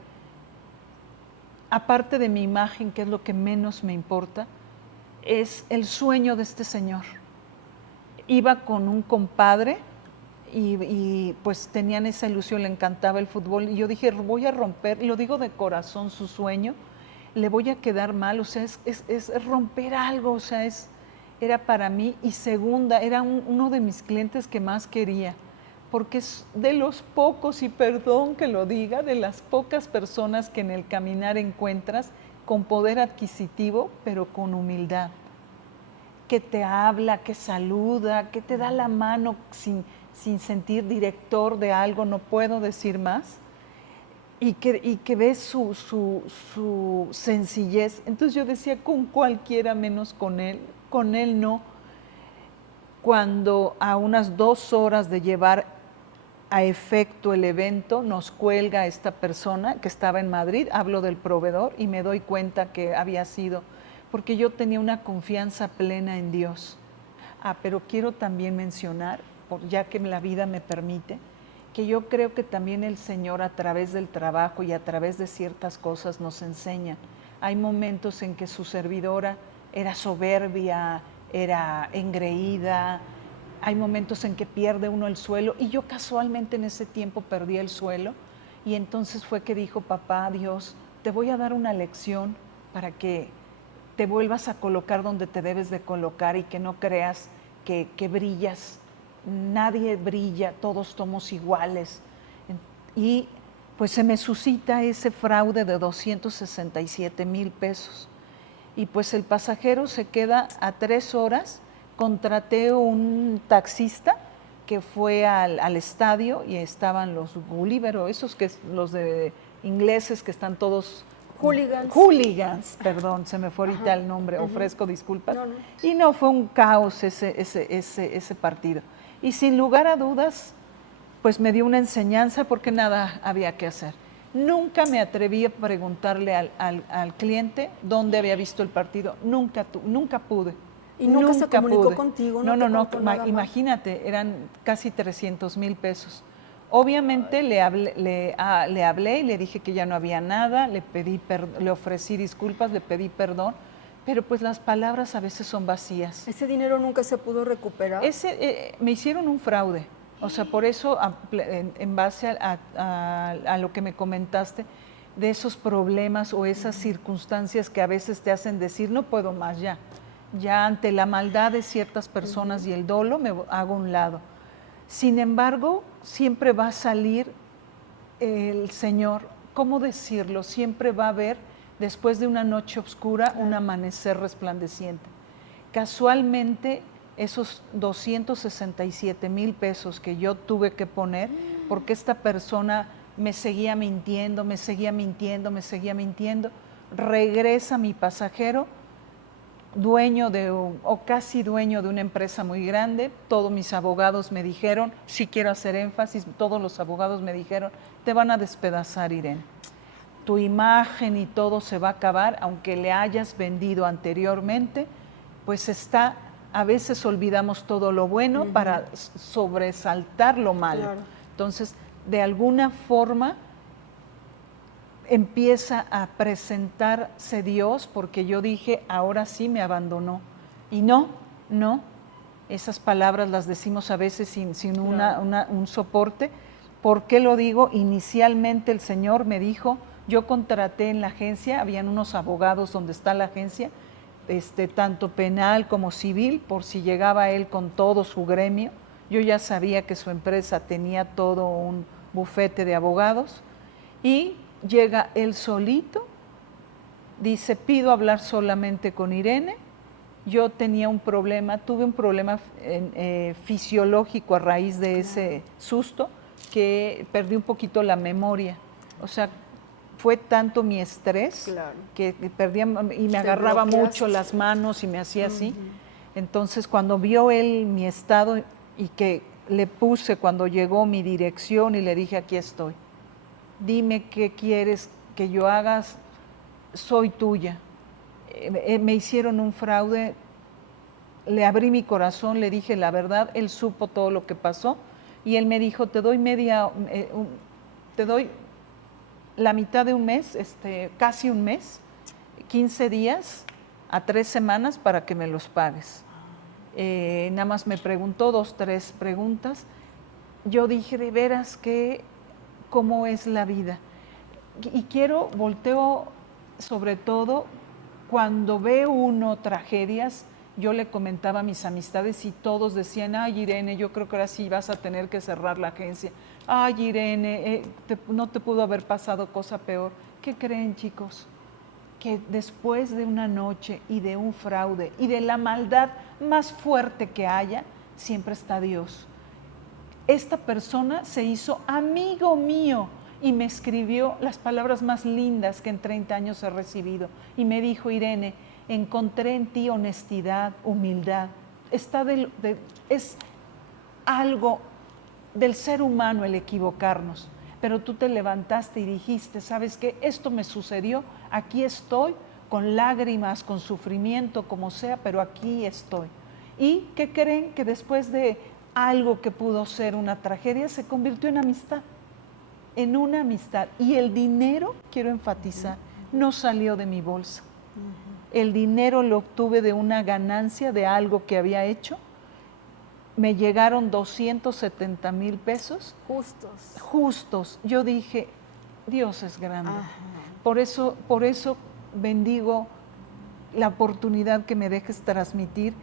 aparte de mi imagen, que es lo que menos me importa, es el sueño de este señor. Iba con un compadre y pues tenían esa ilusión, le encantaba el fútbol, y yo dije, voy a romper, lo digo de corazón, su sueño, le voy a quedar mal, o sea, es romper algo, o sea, era para mí. Y segunda, era uno de mis clientes que más quería, porque es de los pocos, y perdón que lo diga, de las pocas personas que en el caminar encuentras con poder adquisitivo, pero con humildad, que te habla, que saluda, que te da la mano sin sentir director de algo, no puedo decir más, y que ves su sencillez. Entonces yo decía, con cualquiera menos con él no. Cuando a unas 2 horas de llevar a efecto el evento, nos cuelga esta persona que estaba en Madrid, hablo del proveedor, y me doy cuenta que había sido, porque yo tenía una confianza plena en Dios. Pero quiero también mencionar, ya que la vida me permite, que yo creo que también el Señor, a través del trabajo y a través de ciertas cosas, nos enseña. Hay momentos en que su servidora era soberbia, era engreída, hay momentos en que pierde uno el suelo, y yo casualmente en ese tiempo perdí el suelo, y entonces fue que dijo, papá, Dios, te voy a dar una lección para que te vuelvas a colocar donde te debes de colocar, y que no creas que brillas. Nadie brilla, todos somos iguales. Y pues se me suscita ese fraude de 267,000 pesos. Y pues el pasajero se queda a 3 horas, contraté un taxista que fue al estadio y estaban los Gulliver, o esos que los de ingleses que están todos... Hooligans, perdón, se me fue ahorita el nombre, ofrezco disculpas. No. Y no, fue un caos ese partido. Y sin lugar a dudas, pues me dio una enseñanza porque nada había que hacer. Nunca me atreví a preguntarle al cliente dónde había visto el partido, nunca pude. ¿Y nunca se comunicó contigo? No, imagínate, eran casi 300,000 pesos. Obviamente le hablé y le dije que ya no había nada, le ofrecí disculpas, le pedí perdón, pero pues las palabras a veces son vacías. ¿Ese dinero nunca se pudo recuperar? Me hicieron un fraude, o sea, por eso en base a lo que me comentaste, de esos problemas o esas circunstancias que a veces te hacen decir no puedo más ya ante la maldad de ciertas personas y el dolo me hago a un lado. Sin embargo, siempre va a salir el Señor, ¿cómo decirlo? Siempre va a haber, después de una noche oscura, un amanecer resplandeciente. Casualmente, esos 267,000 pesos que yo tuve que poner, porque esta persona me seguía mintiendo, regresa mi pasajero, casi dueño de una empresa muy grande. Todos mis abogados me dijeron, sí quiero hacer énfasis, todos los abogados me dijeron, te van a despedazar, Irene. Tu imagen y todo se va a acabar, aunque le hayas vendido anteriormente, pues a veces olvidamos todo lo bueno para sobresaltar lo malo. Claro. Entonces, de alguna forma empieza a presentarse Dios, porque yo dije, ahora sí me abandonó. Y no, esas palabras las decimos a veces sin un soporte. ¿Por qué lo digo? Inicialmente el Señor me dijo, yo contraté en la agencia, habían unos abogados donde está la agencia, tanto penal como civil, por si llegaba él con todo su gremio. Yo ya sabía que su empresa tenía todo un bufete de abogados y llega él solito, dice, pido hablar solamente con Irene. Yo tuve un problema fisiológico a raíz de ese susto, que perdí un poquito la memoria. O sea, fue tanto mi estrés que perdía y me agarraba mucho las manos y me hacía así. Entonces, cuando vio él mi estado y que le puse cuando llegó mi dirección y le dije, aquí estoy. Dime qué quieres que yo haga, soy tuya. Me hicieron un fraude, le abrí mi corazón, le dije la verdad, él supo todo lo que pasó y él me dijo, te doy la mitad de un mes, casi un mes, 15 días a 3 semanas para que me los pagues. Nada más me preguntó 2, 3 preguntas. Yo dije, de veras cómo es la vida. Y volteo sobre todo cuando ve uno tragedias. Yo le comentaba a mis amistades y todos decían, ay Irene, yo creo que ahora sí vas a tener que cerrar la agencia. Ay Irene, no te pudo haber pasado cosa peor. ¿Qué creen, chicos? Que después de una noche y de un fraude y de la maldad más fuerte que haya, siempre está Dios. Esta persona se hizo amigo mío y me escribió las palabras más lindas que en 30 años he recibido. Y me dijo, Irene, encontré en ti honestidad, humildad. Es algo del ser humano el equivocarnos. Pero tú te levantaste y dijiste, ¿sabes qué? Esto me sucedió, aquí estoy, con lágrimas, con sufrimiento, como sea, pero aquí estoy. ¿Y qué creen? Que después de algo que pudo ser una tragedia, se convirtió en amistad, en una amistad. Y el dinero, quiero enfatizar, no salió de mi bolsa. El dinero lo obtuve de una ganancia de algo que había hecho. Me llegaron 270,000 pesos. Justos. Yo dije, Dios es grande. Por eso bendigo la oportunidad que me dejes transmitir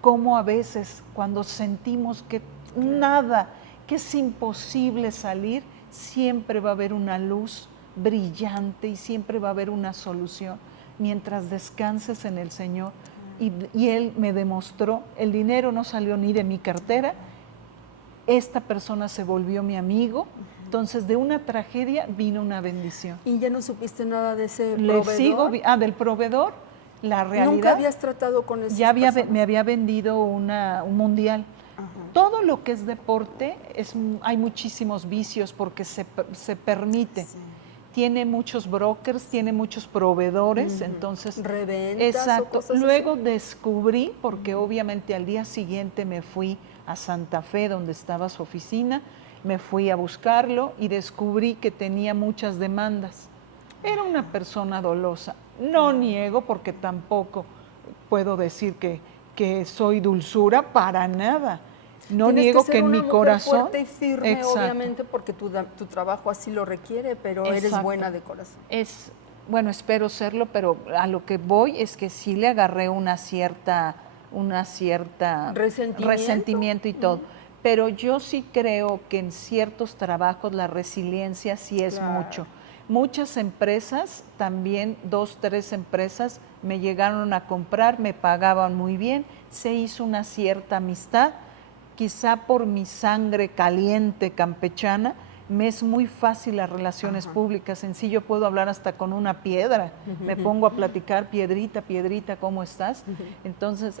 cómo a veces cuando sentimos que nada, que es imposible salir, siempre va a haber una luz brillante y siempre va a haber una solución mientras descanses en el Señor. Y Él me demostró, el dinero no salió ni de mi cartera, esta persona se volvió mi amigo, entonces de una tragedia vino una bendición. ¿Y ya no supiste nada de ese Le proveedor? sigo, del proveedor, la realidad. ¿Nunca habías tratado con esas personas? Me había vendido un mundial. Ajá. Todo lo que es deporte, hay muchísimos vicios porque se permite. Sí. Tiene muchos brokers, tiene muchos proveedores, entonces... ¿Reventas exacto. o cosas Luego así? descubrí, porque obviamente al día siguiente me fui a Santa Fe, donde estaba su oficina, me fui a buscarlo y descubrí que tenía muchas demandas. Era una persona dolosa. No niego, porque tampoco puedo decir que soy dulzura, para nada. No Tienes niego que ser que en una mi mujer corazón... fuerte y firme, Exacto. obviamente, porque tu trabajo así lo requiere, pero eres Exacto. buena de corazón. Bueno, espero serlo, pero a lo que voy es que sí le agarré una cierta resentimiento y todo. Pero yo sí creo que en ciertos trabajos la resiliencia sí es Claro. mucho. Muchas empresas, también 2, 3 empresas me llegaron a comprar, me pagaban muy bien, se hizo una cierta amistad. Quizá por mi sangre caliente campechana, me es muy fácil las relaciones públicas. Sencillo, puedo hablar hasta con una piedra. Me pongo a platicar, piedrita, piedrita, ¿cómo estás? Entonces,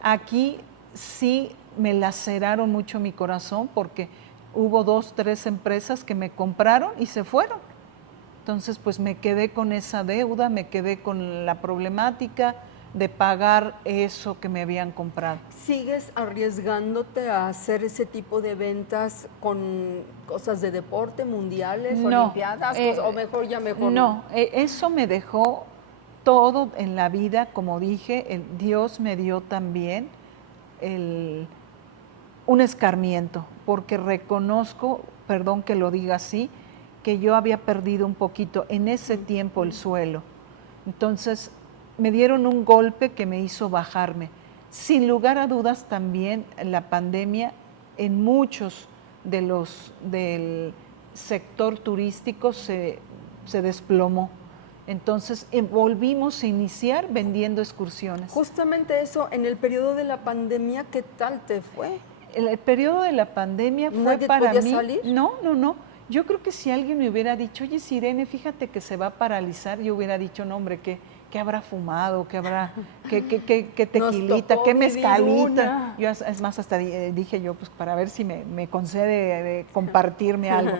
aquí sí me laceraron mucho mi corazón porque hubo 2, 3 empresas que me compraron y se fueron. Entonces, pues me quedé con esa deuda, me quedé con la problemática de pagar eso que me habían comprado. ¿Sigues arriesgándote a hacer ese tipo de ventas con cosas de deporte, mundiales, olimpiadas, o mejor mejor? No, eso me dejó todo en la vida, como dije, Dios me dio también un escarmiento, porque reconozco, perdón que lo diga así, que yo había perdido un poquito en ese tiempo el suelo. Entonces, me dieron un golpe que me hizo bajarme. Sin lugar a dudas, también la pandemia en muchos del sector turístico se desplomó. Entonces, volvimos a iniciar vendiendo excursiones. Justamente eso, en el periodo de la pandemia, ¿qué tal te fue? El periodo de la pandemia fue ¿Nadie para podía mí... salir? No. Yo creo que si alguien me hubiera dicho, oye, Sirene, fíjate que se va a paralizar, yo hubiera dicho, no, hombre, ¿qué habrá fumado? ¿Qué habrá? ¿Qué tequilita? ¿Qué mezcalita? Yo, es más, hasta dije yo, pues para ver si me concede compartirme algo.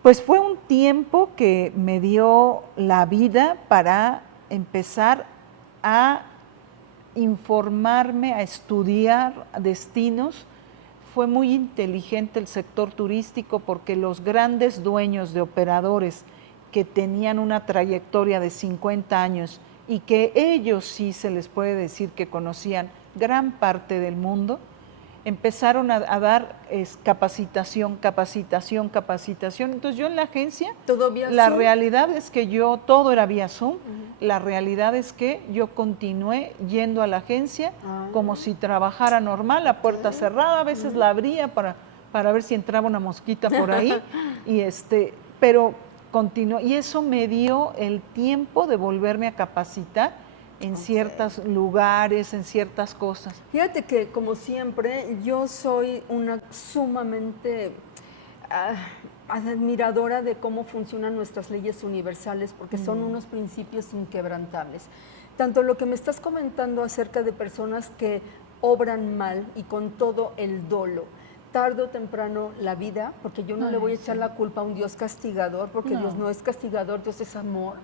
Pues fue un tiempo que me dio la vida para empezar a informarme, a estudiar destinos. Fue muy inteligente el sector turístico porque los grandes dueños de operadores que tenían una trayectoria de 50 años y que ellos sí se les puede decir que conocían gran parte del mundo, empezaron a dar capacitación. Entonces yo en la agencia, la Zoom? realidad es que todo era vía Zoom, la realidad es que yo continué yendo a la agencia como si trabajara normal, la puerta cerrada, a veces la abría para ver si entraba una mosquita por ahí, pero continuó, y eso me dio el tiempo de volverme a capacitar en ciertos lugares, en ciertas cosas. Fíjate que, como siempre, yo soy una sumamente admiradora de cómo funcionan nuestras leyes universales, porque son unos principios inquebrantables. Tanto lo que me estás comentando acerca de personas que obran mal y con todo el dolo, tarde o temprano la vida, porque yo no le voy a echar la culpa a un Dios castigador, porque Dios no es castigador, Dios es amor.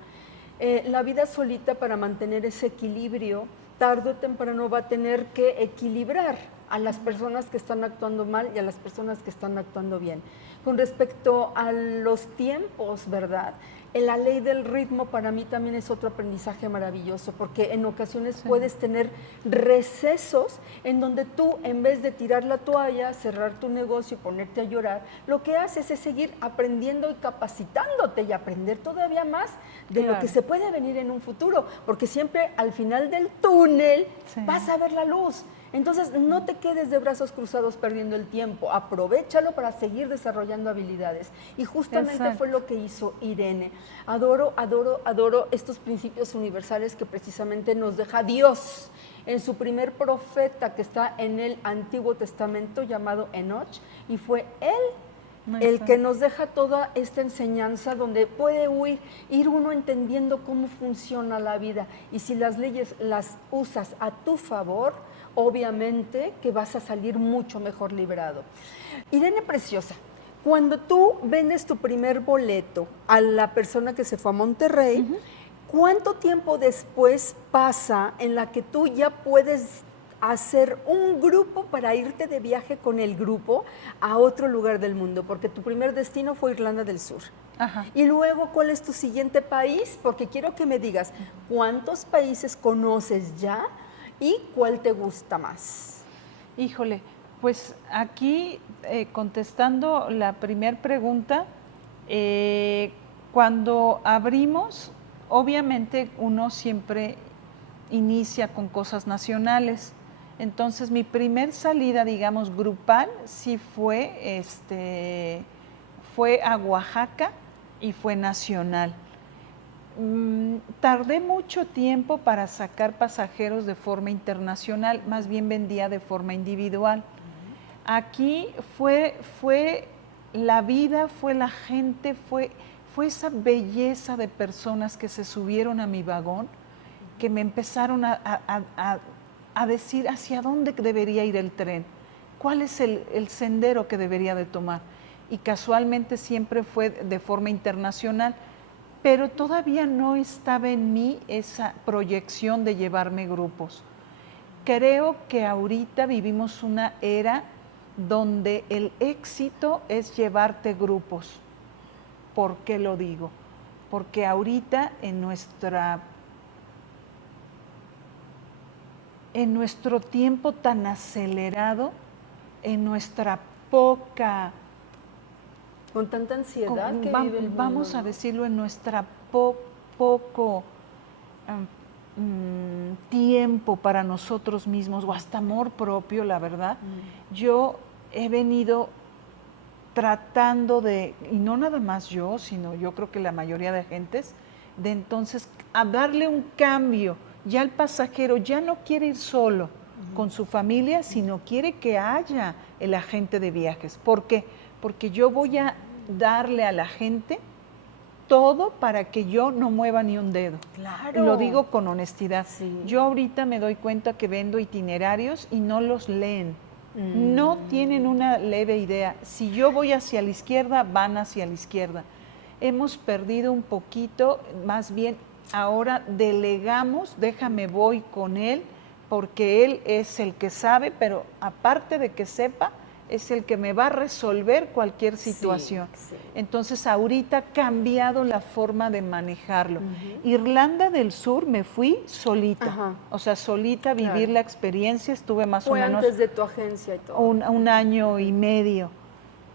La vida solita, para mantener ese equilibrio, tarde o temprano va a tener que equilibrar a las personas que están actuando mal y a las personas que están actuando bien. Con respecto a los tiempos, ¿verdad? La ley del ritmo para mí también es otro aprendizaje maravilloso, porque en ocasiones puedes tener recesos en donde tú, en vez de tirar la toalla, cerrar tu negocio y ponerte a llorar, lo que haces es seguir aprendiendo y capacitándote y aprender todavía más de lo que se puede venir en un futuro, porque siempre al final del túnel vas a ver la luz. Entonces, no te quedes de brazos cruzados perdiendo el tiempo, aprovéchalo para seguir desarrollando habilidades. Y justamente fue lo que hizo Irene. Adoro, adoro, adoro estos principios universales que precisamente nos deja Dios en su primer profeta que está en el Antiguo Testamento llamado Enoch, y fue él el que nos deja toda esta enseñanza donde puede ir uno entendiendo cómo funciona la vida, y si las leyes las usas a tu favor, obviamente que vas a salir mucho mejor librado. Irene preciosa, cuando tú vendes tu primer boleto a la persona que se fue a Monterrey, ¿cuánto tiempo después pasa en la que tú ya puedes hacer un grupo para irte de viaje con el grupo a otro lugar del mundo? Porque tu primer destino fue Irlanda del Sur. Ajá. Y luego, ¿cuál es tu siguiente país? Porque quiero que me digas cuántos países conoces ya y cuál te gusta más. Híjole, pues aquí contestando la primera pregunta, cuando abrimos, obviamente uno siempre inicia con cosas nacionales. Entonces mi primer salida, digamos, grupal, sí fue a Oaxaca y fue nacional. Tardé mucho tiempo para sacar pasajeros de forma internacional, más bien vendía de forma individual. Aquí fue la vida, fue la gente, fue esa belleza de personas que se subieron a mi vagón, que me empezaron a decir hacia dónde debería ir el tren, cuál es el sendero que debería de tomar. Y casualmente siempre fue de forma internacional, pero todavía no estaba en mí esa proyección de llevarme grupos. Creo que ahorita vivimos una era donde el éxito es llevarte grupos. ¿Por qué lo digo? Porque ahorita en nuestro tiempo tan acelerado, en nuestra poca... Con tanta ansiedad que vive el mundo, vamos a decirlo, en nuestra poco tiempo para nosotros mismos, o hasta amor propio, la verdad. Yo he venido tratando de, y no nada más yo, sino yo creo que la mayoría de gentes, de entonces a darle un cambio. Ya el pasajero ya no quiere ir solo con su familia, sino quiere que haya el agente de viajes. ¿Por qué? Porque yo voy a darle a la gente todo para que yo no mueva ni un dedo. Claro. Lo digo con honestidad. Sí. Yo ahorita me doy cuenta que vendo itinerarios y no los leen. No tienen una leve idea. Si yo voy hacia la izquierda, van hacia la izquierda. Hemos perdido un poquito, más bien ahora delegamos, déjame voy con él, porque él es el que sabe, pero aparte de que sepa, es el que me va a resolver cualquier situación. Sí, sí. Entonces ahorita ha cambiado la forma de manejarlo. Irlanda del Sur me fui solita, o sea, solita, vivir la experiencia, estuve más o menos... Fue antes de tu agencia y todo. Un año y medio.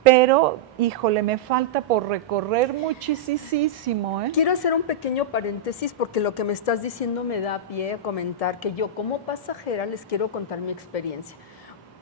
Pero, híjole, me falta por recorrer muchísimo, ¿eh? Quiero hacer un pequeño paréntesis porque lo que me estás diciendo me da pie a comentar que yo como pasajera les quiero contar mi experiencia.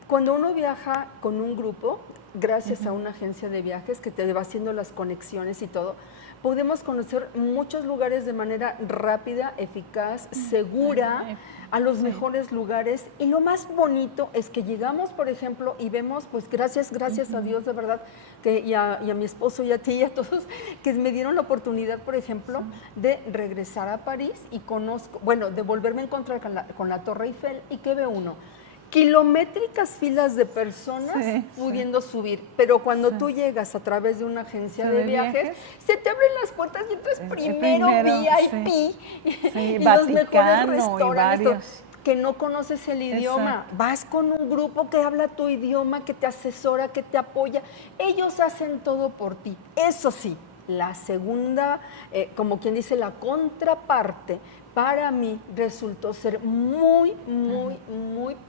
Cuando uno viaja con un grupo, gracias a una agencia de viajes que te va haciendo las conexiones y todo, podemos conocer muchos lugares de manera rápida, eficaz, segura, a los mejores lugares. Y lo más bonito es que llegamos, por ejemplo, y vemos, pues gracias a Dios, de verdad, que y a mi esposo y a ti y a todos, que me dieron la oportunidad, por ejemplo, de regresar a París y de volverme a encontrar con la Torre Eiffel. ¿Y qué ve uno? Kilométricas filas de personas pudiendo subir, pero cuando tú llegas a través de una agencia de viajes, se te abren las puertas y entras primero VIP y los mejores restaurantes que no conoces el idioma. Vas con un grupo que habla tu idioma, que te asesora, que te apoya. Ellos hacen todo por ti. Eso sí, la segunda, como quien dice, la contraparte, para mí resultó ser muy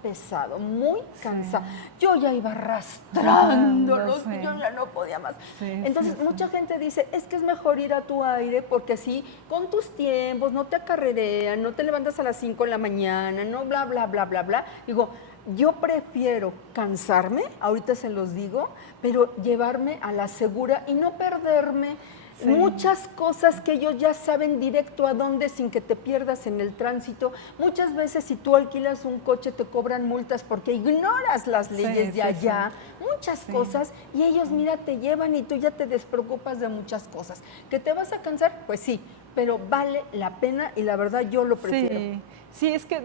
pesado, muy cansado. Yo ya iba arrastrándolos, yo ya no podía más. Entonces, mucha gente dice, es que es mejor ir a tu aire porque así, con tus tiempos, no te acarrerean, no te levantas a las 5 de la mañana, no bla, bla, bla, bla, bla. Digo, Yo prefiero cansarme, ahorita se los digo, pero llevarme a la segura y no perderme muchas cosas que ellos ya saben directo a dónde sin que te pierdas en el tránsito. Muchas veces si tú alquilas un coche te cobran multas porque ignoras las leyes de allá, muchas cosas, y ellos, mira, te llevan y tú ya te despreocupas de muchas cosas. ¿Que te vas a cansar? Pues sí, pero vale la pena y la verdad yo lo prefiero. Sí, es que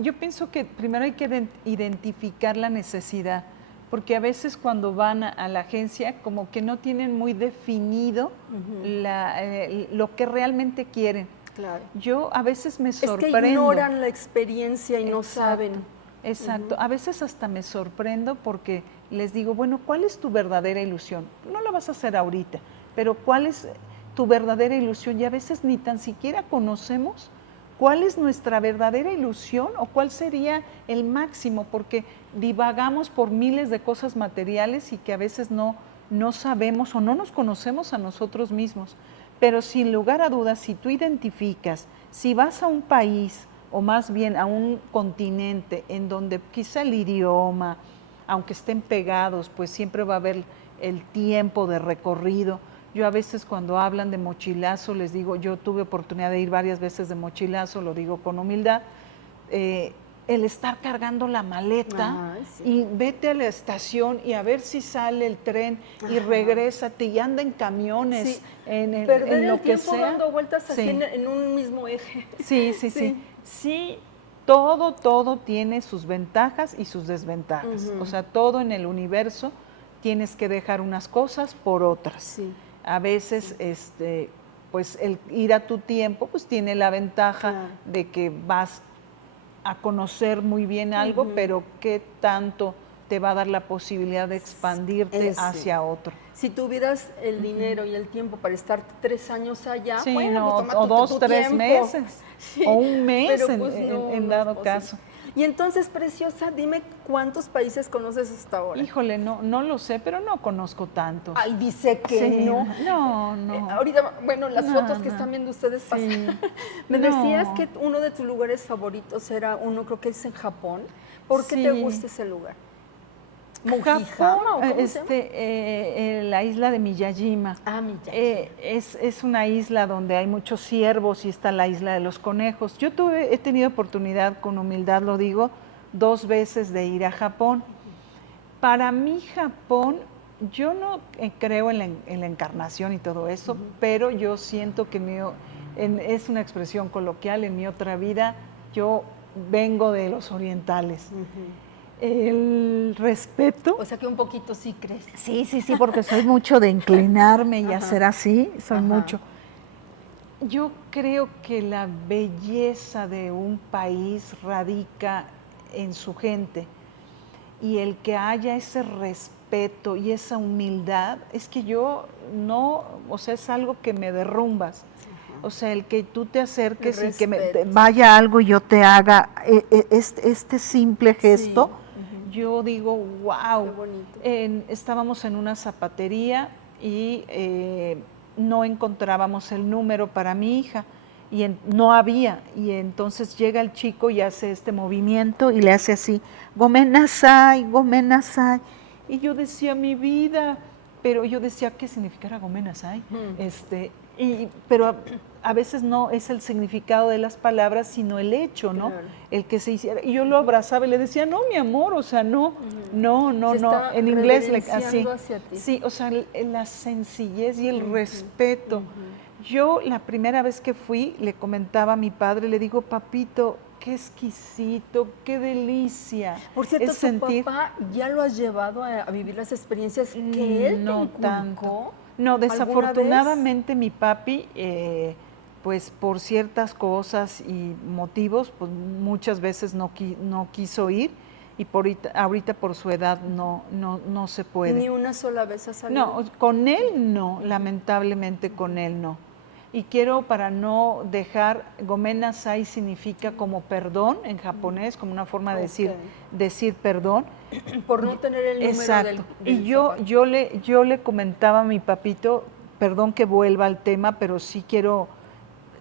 yo pienso que primero hay que identificar la necesidad, porque a veces cuando van a la agencia como que no tienen muy definido lo que realmente quieren. Claro. Yo a veces me sorprendo. Es que ignoran la experiencia y no saben. Exacto, a veces hasta me sorprendo porque les digo, bueno, ¿cuál es tu verdadera ilusión? No la vas a hacer ahorita, pero ¿cuál es tu verdadera ilusión? Y a veces ni tan siquiera conocemos cuál es nuestra verdadera ilusión o cuál sería el máximo, porque divagamos por miles de cosas materiales y que a veces no sabemos o no nos conocemos a nosotros mismos. Pero sin lugar a dudas, si tú identificas, si vas a un país o más bien a un continente en donde quizá el idioma, aunque estén pegados, pues siempre va a haber el tiempo de recorrido. Yo a veces cuando hablan de mochilazo les digo, yo tuve oportunidad de ir varias veces de mochilazo, lo digo con humildad, el estar cargando la maleta y vete a la estación y a ver si sale el tren y regrésate y anda en camiones, en lo que sea. Dando vueltas así en un mismo eje. Sí, todo tiene sus ventajas y sus desventajas. O sea, todo en el universo tienes que dejar unas cosas por otras. Sí. A veces, pues el ir a tu tiempo, pues tiene la ventaja de que vas a conocer muy bien algo, pero qué tanto te va a dar la posibilidad de expandirte hacia otro. Si tuvieras el dinero y el tiempo para estar 3 años allá, bueno, pues o 2, 3 tiempo. meses, o un mes pero pues en dado caso. Y entonces, Preciosa, dime cuántos países conoces hasta ahora. Híjole, no lo sé, pero no conozco tantos. Ay, dice que no. No. Ahorita, bueno, las fotos que están viendo ustedes pasan. Me decías que uno de tus lugares favoritos era uno, creo que es en Japón. ¿Por qué te gusta ese lugar? Japón, la isla de Miyajima. Miyajima. Es una isla donde hay muchos ciervos y está la isla de los conejos. Yo he tenido oportunidad, con humildad lo digo, 2 veces de ir a Japón. Para mí Japón, yo no creo en la encarnación y todo eso, pero yo siento que es una expresión coloquial, en mi otra vida yo vengo de los orientales. El respeto. O sea que un poquito sí crees. Sí, porque soy mucho de inclinarme y hacer así, soy mucho. Yo creo que la belleza de un país radica en su gente y el que haya ese respeto y esa humildad, es que es algo que me derrumbas. O sea, el que tú te acerques y que vaya algo y yo te haga este simple gesto. Yo digo, wow, estábamos en una zapatería y no encontrábamos el número para mi hija y no había, y entonces llega el chico y hace este movimiento y le hace así, gomenasai, gomenasai, y yo decía, mi vida, pero yo decía, ¿qué significara gomenasai? Pero a veces no es el significado de las palabras, sino el hecho, ¿no? Claro. El que se hiciera. Y yo lo abrazaba y le decía, no, mi amor, o sea, no. En inglés así. Sí, o sea, la sencillez y el respeto. Yo la primera vez que fui, le comentaba a mi padre, le digo, papito, qué exquisito, qué delicia. Por cierto, tu papá ya lo has llevado a vivir las experiencias que él te inculcó. Tanto. No, desafortunadamente mi papi, pues por ciertas cosas y motivos, pues muchas veces no quiso ir y ahorita por su edad no se puede. ¿Ni una sola vez ha salido? No, con él no, lamentablemente con él no. Y quiero, para no dejar, gomenasai significa como perdón en japonés, como una forma de decir perdón. Por no tener el número. Exacto. Y yo le comentaba a mi papito, perdón que vuelva al tema, pero sí quiero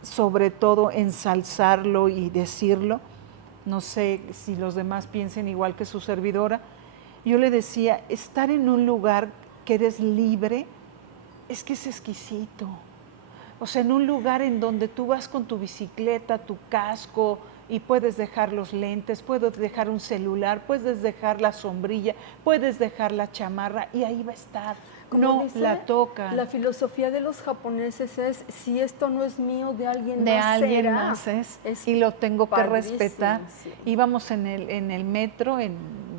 sobre todo ensalzarlo y decirlo. no sé si los demás piensen igual que su servidora. Yo le decía, estar en un lugar que eres libre, es que es exquisito. O sea, en un lugar en donde tú vas con tu bicicleta, tu casco, y puedes dejar los lentes, puedes dejar un celular, puedes dejar la sombrilla, puedes dejar la chamarra, y ahí va a estar. Como No dice, la tocan. la filosofía de los japoneses es, si esto no es mío, de alguien De más alguien será. más es, Es y lo tengo que padrísimo, respetar. sí. Íbamos en el metro,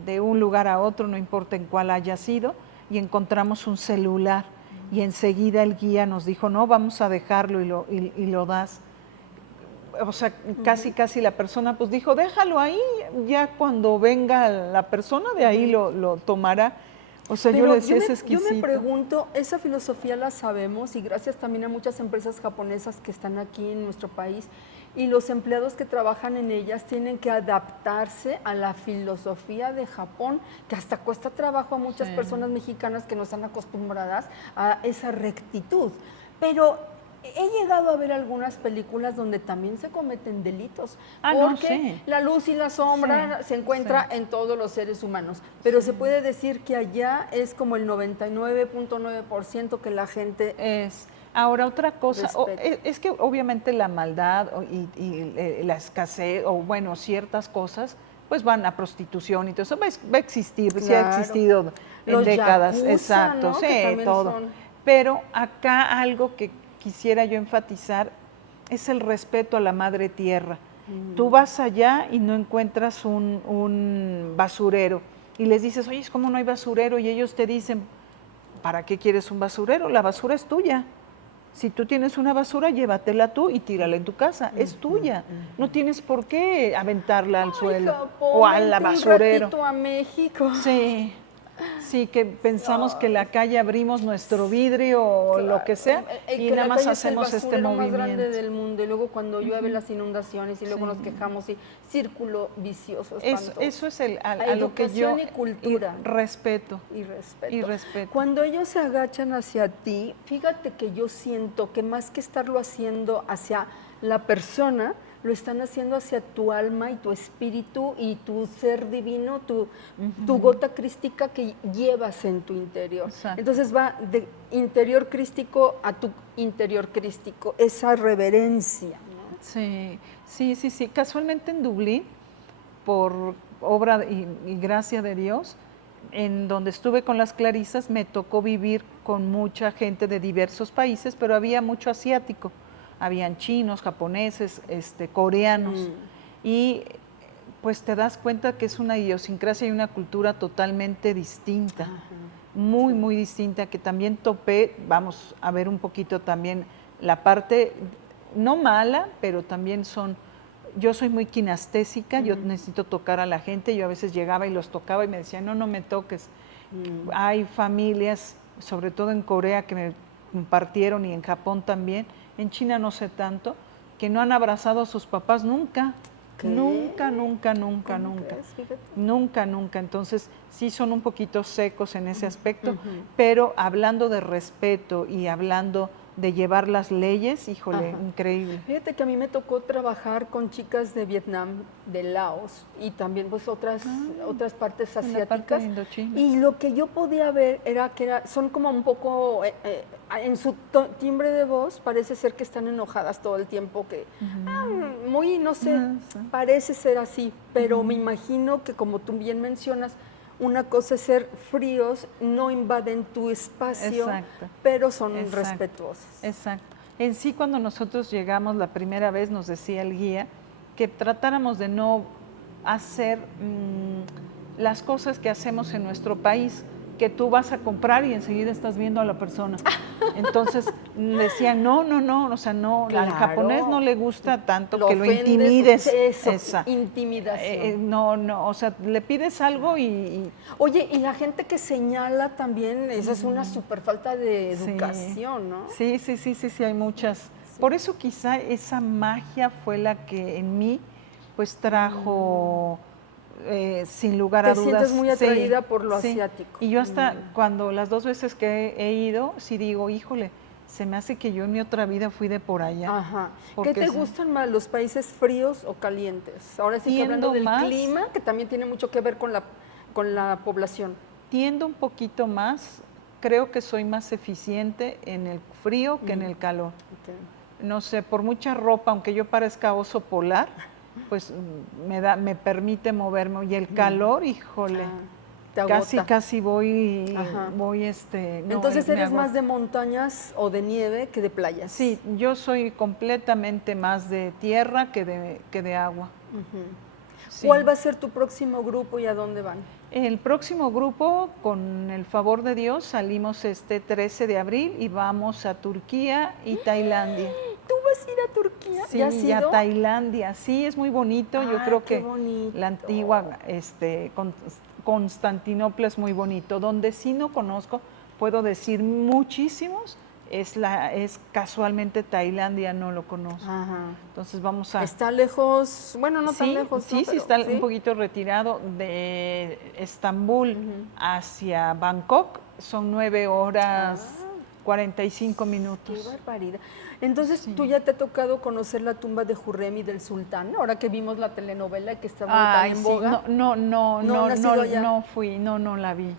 de un lugar a otro, no importa en cuál haya sido, y encontramos un celular. Y enseguida el guía nos dijo, no, vamos a dejarlo y lo das. O sea, casi la persona pues dijo, déjalo ahí, ya cuando venga la persona de ahí lo tomará. O sea, yo le decía, es yo exquisito. me pregunto, esa filosofía la sabemos y gracias también a muchas empresas japonesas que están aquí en nuestro país y los empleados que trabajan en ellas tienen que adaptarse a la filosofía de Japón, que hasta cuesta trabajo a muchas Sí. personas mexicanas que no están acostumbradas a esa rectitud. Pero he llegado a ver algunas películas donde también se cometen delitos, No, porque sí. la luz y la sombra Sí, se encuentra sí. en todos los seres humanos, pero se puede decir que allá es como el 99.9% que la gente Ahora, otra cosa, respeta. es que obviamente la maldad y la escasez, o bueno, ciertas cosas, pues van a prostitución y todo eso, va a existir, sí ha Claro. existido en Los décadas, yakuza, exacto, ¿no? sí, Que también todo. son... Pero acá algo que quisiera yo enfatizar es el respeto a la madre tierra. Tú vas allá y no encuentras un basurero y les dices, oye, ¿cómo no hay basurero? Y ellos te dicen, ¿para qué quieres un basurero? La basura es tuya. Si tú tienes una basura, llévatela tú y tírala en tu casa. Es tuya. No tienes por qué aventarla al suelo Japón, o al vente un basurero. ratito a México. Sí, sí, que pensamos que la calle abrimos nuestro vidrio o lo que sea y que nada la más calle es el hacemos este basurero más grande movimiento. del mundo y luego cuando llueve las inundaciones y luego nos Sí. quejamos y círculo vicioso Eso espantoso. es a lo que yo Educación y cultura. respeto. Y respeto. Y respeto. Cuando ellos se agachan hacia ti, fíjate que yo siento que más que estarlo haciendo hacia la persona, lo están haciendo hacia tu alma y tu espíritu y tu ser divino, tu gota crística que llevas en tu interior. Exacto. Entonces va de interior crístico a tu interior crístico, esa reverencia, ¿no? Sí, sí. Casualmente en Dublín, por obra y gracia de Dios, en donde estuve con las clarisas, me tocó vivir con mucha gente de diversos países, pero había mucho asiático. Habían chinos, japoneses, coreanos. Y pues te das cuenta que es una idiosincrasia y una cultura totalmente distinta. Muy distinta, que también topé, vamos a ver un poquito también la parte, no mala, pero también yo soy muy kinestésica, yo necesito tocar a la gente, yo a veces llegaba y los tocaba y me decían, no me toques. Hay familias, sobre todo en Corea, que me compartieron y en Japón también, en China no sé tanto, que no han abrazado a sus papás nunca. ¿Qué? Nunca. ¿Cómo crees? Fíjate. Nunca. Entonces, sí son un poquito secos en ese aspecto, pero hablando de respeto y hablando de llevar las leyes, híjole, increíble. Fíjate que a mí me tocó trabajar con chicas de Vietnam, de Laos y también pues otras partes en la parte asiáticas. de Indochina. Y lo que yo podía ver era que son como un poco, en su timbre de voz parece ser que están enojadas todo el tiempo, que muy, no sé, Sí. parece ser así, pero me imagino que como tú bien mencionas, una cosa es ser fríos, no invaden tu espacio, Exacto. pero son Exacto. respetuosos. Exacto. En sí, cuando nosotros llegamos la primera vez, nos decía el guía que tratáramos de no hacer las cosas que hacemos en nuestro país, que tú vas a comprar y enseguida estás viendo a la persona. Entonces decían, no, o sea, no, al Claro. japonés no le gusta tanto que lo ofendes, intimides. Eso, intimidación. No, o sea, le pides algo y Oye, y la gente que señala también, eso es una súper falta de educación, ¿no? Sí, hay muchas. Por eso quizá esa magia fue la que en mí pues trajo, sin lugar a Te dudas. sientes muy atraída por lo sí. asiático. Y yo hasta cuando las 2 veces que he ido, sí digo, híjole, se me hace que yo en mi otra vida fui de por allá. Ajá. ¿Qué Porque te sí. gustan más, los países fríos o calientes? Ahora sí que hablando Tiendo del más- clima, que también tiene mucho que ver con la población. Tiendo un poquito más, creo que soy más eficiente en el frío que en el calor. Ok. No sé, por mucha ropa, aunque yo parezca oso polar, pues me permite moverme. Y el calor, híjole, Ah, te agota. casi voy, Ajá. no, Entonces me eres agota. más de montañas o de nieve que de playas. Sí, yo soy completamente más de tierra que de agua. Ujú. Sí. ¿Cuál va a ser tu próximo grupo y a dónde van? El próximo grupo, con el favor de Dios, salimos este 13 de abril y vamos a Turquía y Tailandia. ¿Tú vas a ir a Turquía? Sí, ¿Ya has y a ido? Tailandia. Sí, es muy bonito. Yo Ah, creo qué que bonito. la antigua Constantinopla es muy bonito. Donde sí no conozco, puedo decir muchísimos, es casualmente Tailandia, no lo conozco. Ajá. Entonces vamos a... Está lejos, bueno, no tan Sí, lejos, sí, ¿no? sí Pero, está un poquito retirado de Estambul hacia Bangkok. Son 9 horas 45 Qué minutos. barbaridad. Entonces, Sí. ¿tú ya te ha tocado conocer la tumba de Hurrem y del sultán? Ahora que vimos la telenovela que está muy tan Ay, en sí, boga. ¿No has ido allá? no fui, no la vi.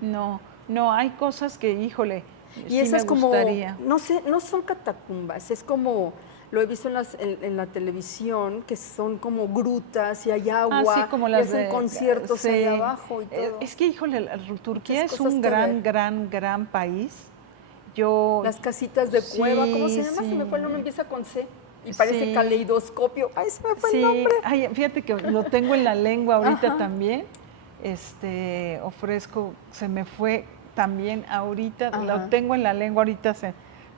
No, hay cosas que, híjole, Y sí me esas como, gustaría. no sé, no son catacumbas, es como, lo he visto en la televisión, que son como grutas y hay agua, Así como y las hacen de... conciertos ahí sí. abajo y todo. Es que, híjole, Turquía Muchas es cosas un que ver. gran país. Yo... Las casitas de cueva, ¿cómo se Sí, llama? Se me fue el nombre, sí. empieza con C y parece Sí. caleidoscopio. Ay, se me fue el Sí, nombre. ay, fíjate que lo tengo en la lengua ahorita Ajá. también. Ofrezco, se me fue también ahorita, Ajá. lo tengo en la lengua ahorita,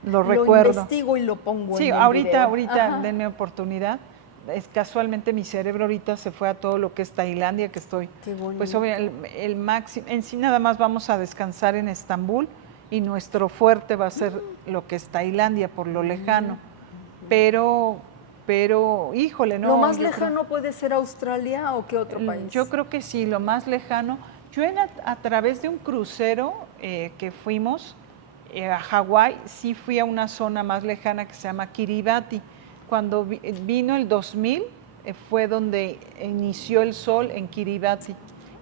lo Lo recuerdo. investigo y lo pongo Sí, en el ahorita video. Ajá. denme oportunidad. Casualmente mi cerebro ahorita se fue a todo lo que es Tailandia, que estoy. Qué bonito. Pues obvio, el máximo, en sí nada más vamos a descansar en Estambul y nuestro fuerte va a ser lo que es Tailandia por lo lejano. Pero, híjole, no. ¿Lo más yo creo- lejano puede ser Australia o qué otro país? Yo creo que sí, lo más lejano. Yo a través de un crucero que fuimos a Hawái, sí fui a una zona más lejana que se llama Kiribati. Cuando vino el 2000, fue donde inició el sol en Kiribati,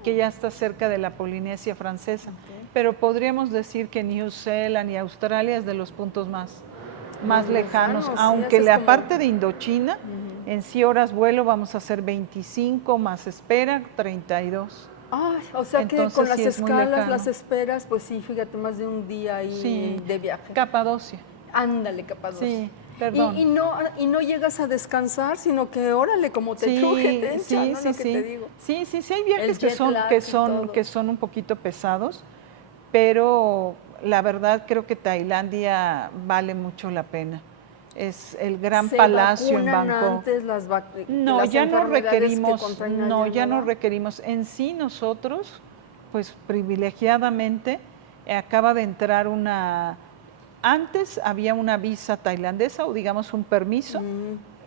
que ya está cerca de la Polinesia Francesa. Pero podríamos decir que New Zealand y Australia es de los puntos más lejanos, sí, aunque ese es la como- parte de Indochina, en sí horas vuelo vamos a hacer 25, más espera, 32. Ay, o sea que Entonces, con las sí es muy escalas, lejano. las esperas, pues sí, fíjate, más de un día ahí Sí, de viaje. Capadocia. Ándale, Capadocia. Sí, perdón. Y no llegas a descansar, sino que órale, como te truje, te echa, ¿no? Lo que te digo. Sí, hay viajes El jet lag y todo. que son un poquito pesados, pero la verdad creo que Tailandia vale mucho la pena. Es el gran ¿Se palacio en vacunan Bangkok. antes No, las ya no enfermedades que requerimos, contraen no, allá, ya no va? requerimos. En sí nosotros, pues privilegiadamente, acaba de entrar antes había una visa tailandesa o digamos un permiso,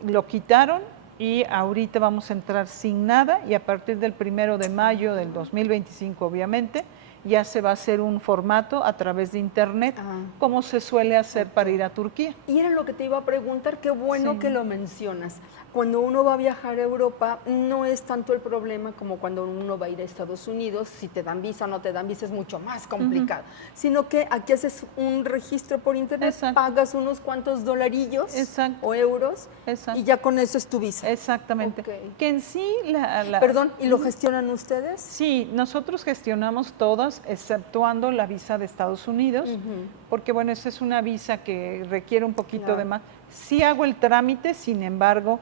lo quitaron y ahorita vamos a entrar sin nada y a partir del 1 de mayo del 2025 obviamente, ya se va a hacer un formato a través de internet, como se suele hacer para ir a Turquía. Y era lo que te iba a preguntar, qué bueno Sí. que lo mencionas. Cuando uno va a viajar a Europa, no es tanto el problema como cuando uno va a ir a Estados Unidos, si te dan visa o no te dan visa es mucho más complicado, sino que aquí haces un registro por internet, Exacto. pagas unos cuantos dolarillos Exacto. o euros Exacto. y ya con eso es tu visa. Exactamente. Ok. Que en sí Perdón, ¿y lo gestionan ustedes? Sí, nosotros gestionamos todas, exceptuando la visa de Estados Unidos, porque bueno, esa es una visa que requiere un poquito Claro. de más. Sí hago el trámite, sin embargo,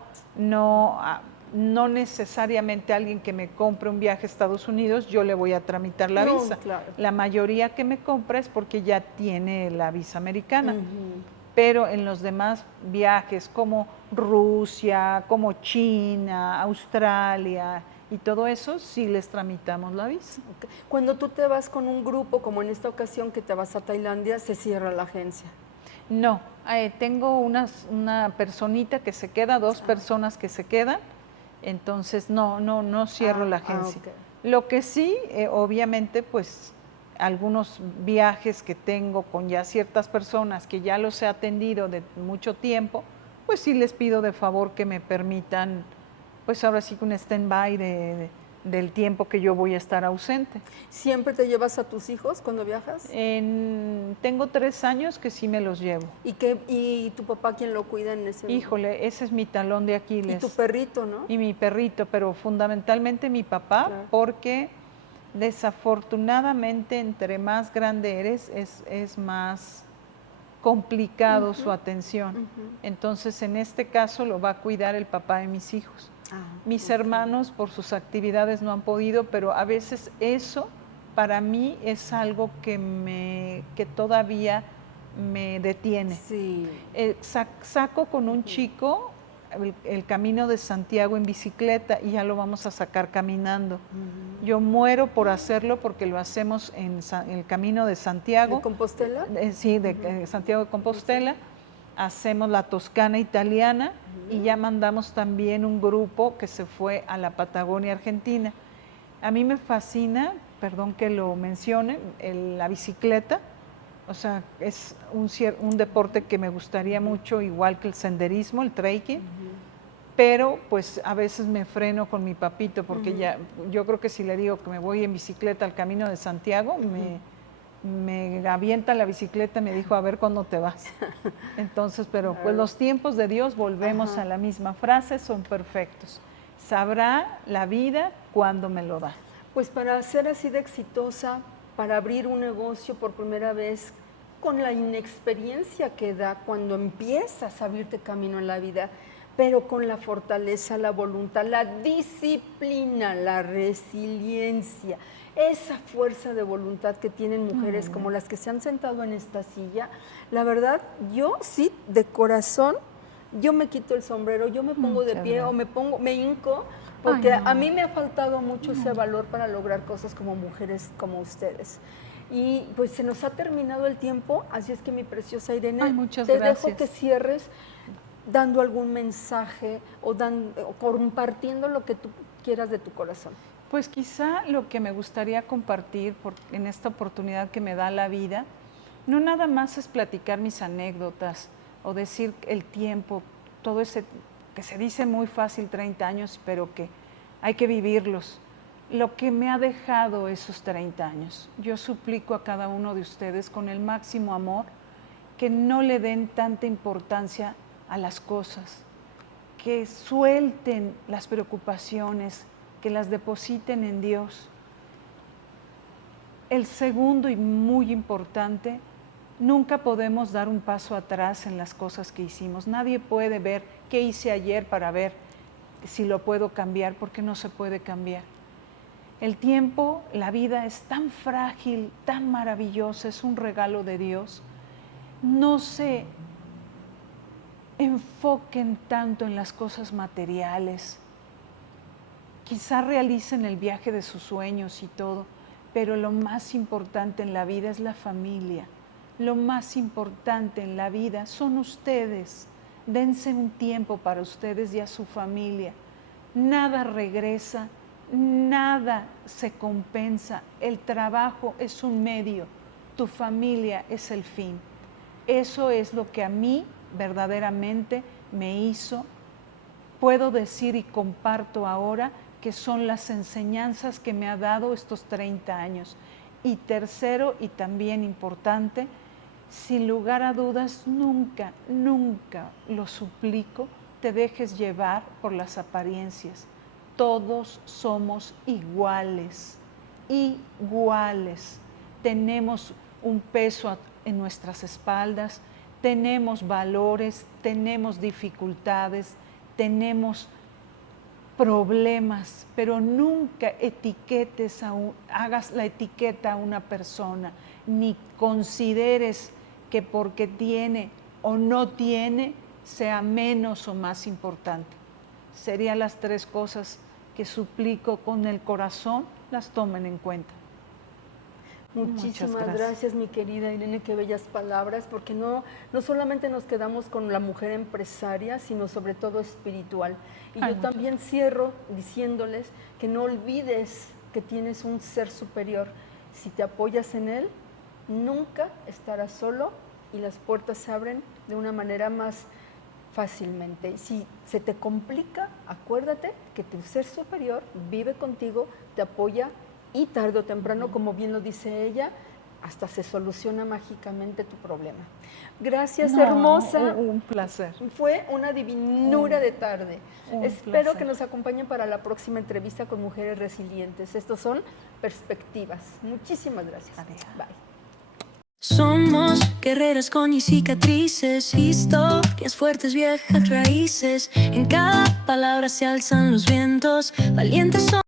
no necesariamente alguien que me compre un viaje a Estados Unidos, yo le voy a tramitar la No, visa. claro. La mayoría que me compra es porque ya tiene la visa americana. Pero en los demás viajes como Rusia, como China, Australia y todo eso, sí les tramitamos la visa. Ok. Cuando tú te vas con un grupo, como en esta ocasión que te vas a Tailandia, se cierra la agencia. No, tengo una personita que se queda, 2 personas que se quedan, entonces no cierro la agencia. Ok. Lo que sí, obviamente, pues algunos viajes que tengo con ya ciertas personas que ya los he atendido de mucho tiempo, pues sí les pido de favor que me permitan, pues ahora sí que un stand-by del tiempo que yo voy a estar ausente. ¿Siempre te llevas a tus hijos cuando viajas? Tengo 3 años que sí me los llevo. ¿Y tu papá quién lo cuida en ese momento? Híjole, ese es mi talón de Aquiles. Y tu perrito, ¿no? Y mi perrito, pero fundamentalmente mi papá, Claro. porque desafortunadamente entre más grande eres, es más complicado su atención. Entonces, en este caso lo va a cuidar el papá de mis hijos. Mis hermanos por sus actividades no han podido, pero a veces eso para mí es algo que todavía me detiene. Sí. Saco con un chico el Camino de Santiago en bicicleta y ya lo vamos a sacar caminando. Yo muero por hacerlo porque lo hacemos en el Camino de Santiago. ¿De Compostela? Sí, de Santiago de Compostela. Hacemos la Toscana italiana y ya mandamos también un grupo que se fue a la Patagonia Argentina. A mí me fascina, perdón que lo mencione, la bicicleta. O sea, es un deporte que me gustaría mucho, igual que el senderismo, el trekking, pero pues a veces me freno con mi papito porque ya, yo creo que si le digo que me voy en bicicleta al Camino de Santiago, me avienta la bicicleta y me dijo, a ver cuándo te vas. Entonces, pero pues los tiempos de Dios, volvemos a la misma frase, son perfectos. Sabrá la vida cuándo me lo da. Pues para ser así de exitosa, para abrir un negocio por primera vez, con la inexperiencia que da cuando empiezas a abrirte camino en la vida, pero con la fortaleza, la voluntad, la disciplina, la resiliencia, esa fuerza de voluntad que tienen mujeres como las que se han sentado en esta silla, la verdad, yo sí, de corazón, yo me quito el sombrero, yo me pongo de pie o me hinco, porque a mí me ha faltado mucho ese valor para lograr cosas como mujeres como ustedes. Y pues se nos ha terminado el tiempo, así es que mi preciosa Irene, te dejo que cierres dando algún mensaje o compartiendo lo que tú quieras de tu corazón. Pues quizá lo que me gustaría compartir en esta oportunidad que me da la vida, no nada más es platicar mis anécdotas o decir el tiempo, todo ese que se dice muy fácil 30 años, pero que hay que vivirlos. Lo que me ha dejado esos 30 años. Yo suplico a cada uno de ustedes con el máximo amor que no le den tanta importancia a las cosas, que suelten las preocupaciones, que las depositen en Dios. El segundo y muy importante, nunca podemos dar un paso atrás en las cosas que hicimos. Nadie puede ver qué hice ayer para ver si lo puedo cambiar, porque no se puede cambiar. El tiempo, la vida es tan frágil, tan maravillosa, es un regalo de Dios. No se enfoquen tanto en las cosas materiales. Quizá realicen el viaje de sus sueños y todo, pero lo más importante en la vida es la familia. Lo más importante en la vida son ustedes. Dense un tiempo para ustedes y a su familia. Nada regresa, nada se compensa. El trabajo es un medio, tu familia es el fin. Eso es lo que a mí verdaderamente me hizo, puedo decir y comparto ahora, que son las enseñanzas que me ha dado estos 30 años. Y tercero, y también importante, sin lugar a dudas, nunca, nunca, lo suplico, te dejes llevar por las apariencias. Todos somos iguales, iguales. Tenemos un peso en nuestras espaldas, tenemos valores, tenemos dificultades, tenemos problemas, pero nunca hagas la etiqueta a una persona, ni consideres que porque tiene o no tiene sea menos o más importante. Serían las 3 cosas que suplico con el corazón, las tomen en cuenta. Muchísimas gracias, mi querida Irene, qué bellas palabras, porque no solamente nos quedamos con la mujer empresaria, sino sobre todo espiritual. Y yo también cierro diciéndoles que no olvides que tienes un ser superior Si te apoyas en él, nunca estarás solo y las puertas se abren de una manera más fácilmente. Si se te complica, acuérdate que tu ser superior vive contigo, te apoya y tarde o temprano, como bien lo dice ella, hasta se soluciona mágicamente tu problema. Gracias, No, hermosa. Un placer. Fue una divinura de tarde. Un Espero placer. que nos acompañen para la próxima entrevista con Mujeres Resilientes. Estos son Perspectivas. Muchísimas gracias. Adiós. Bye. Somos guerreras con y cicatrices, historias fuertes, viejas raíces. En cada palabra se alzan los vientos, valientes son.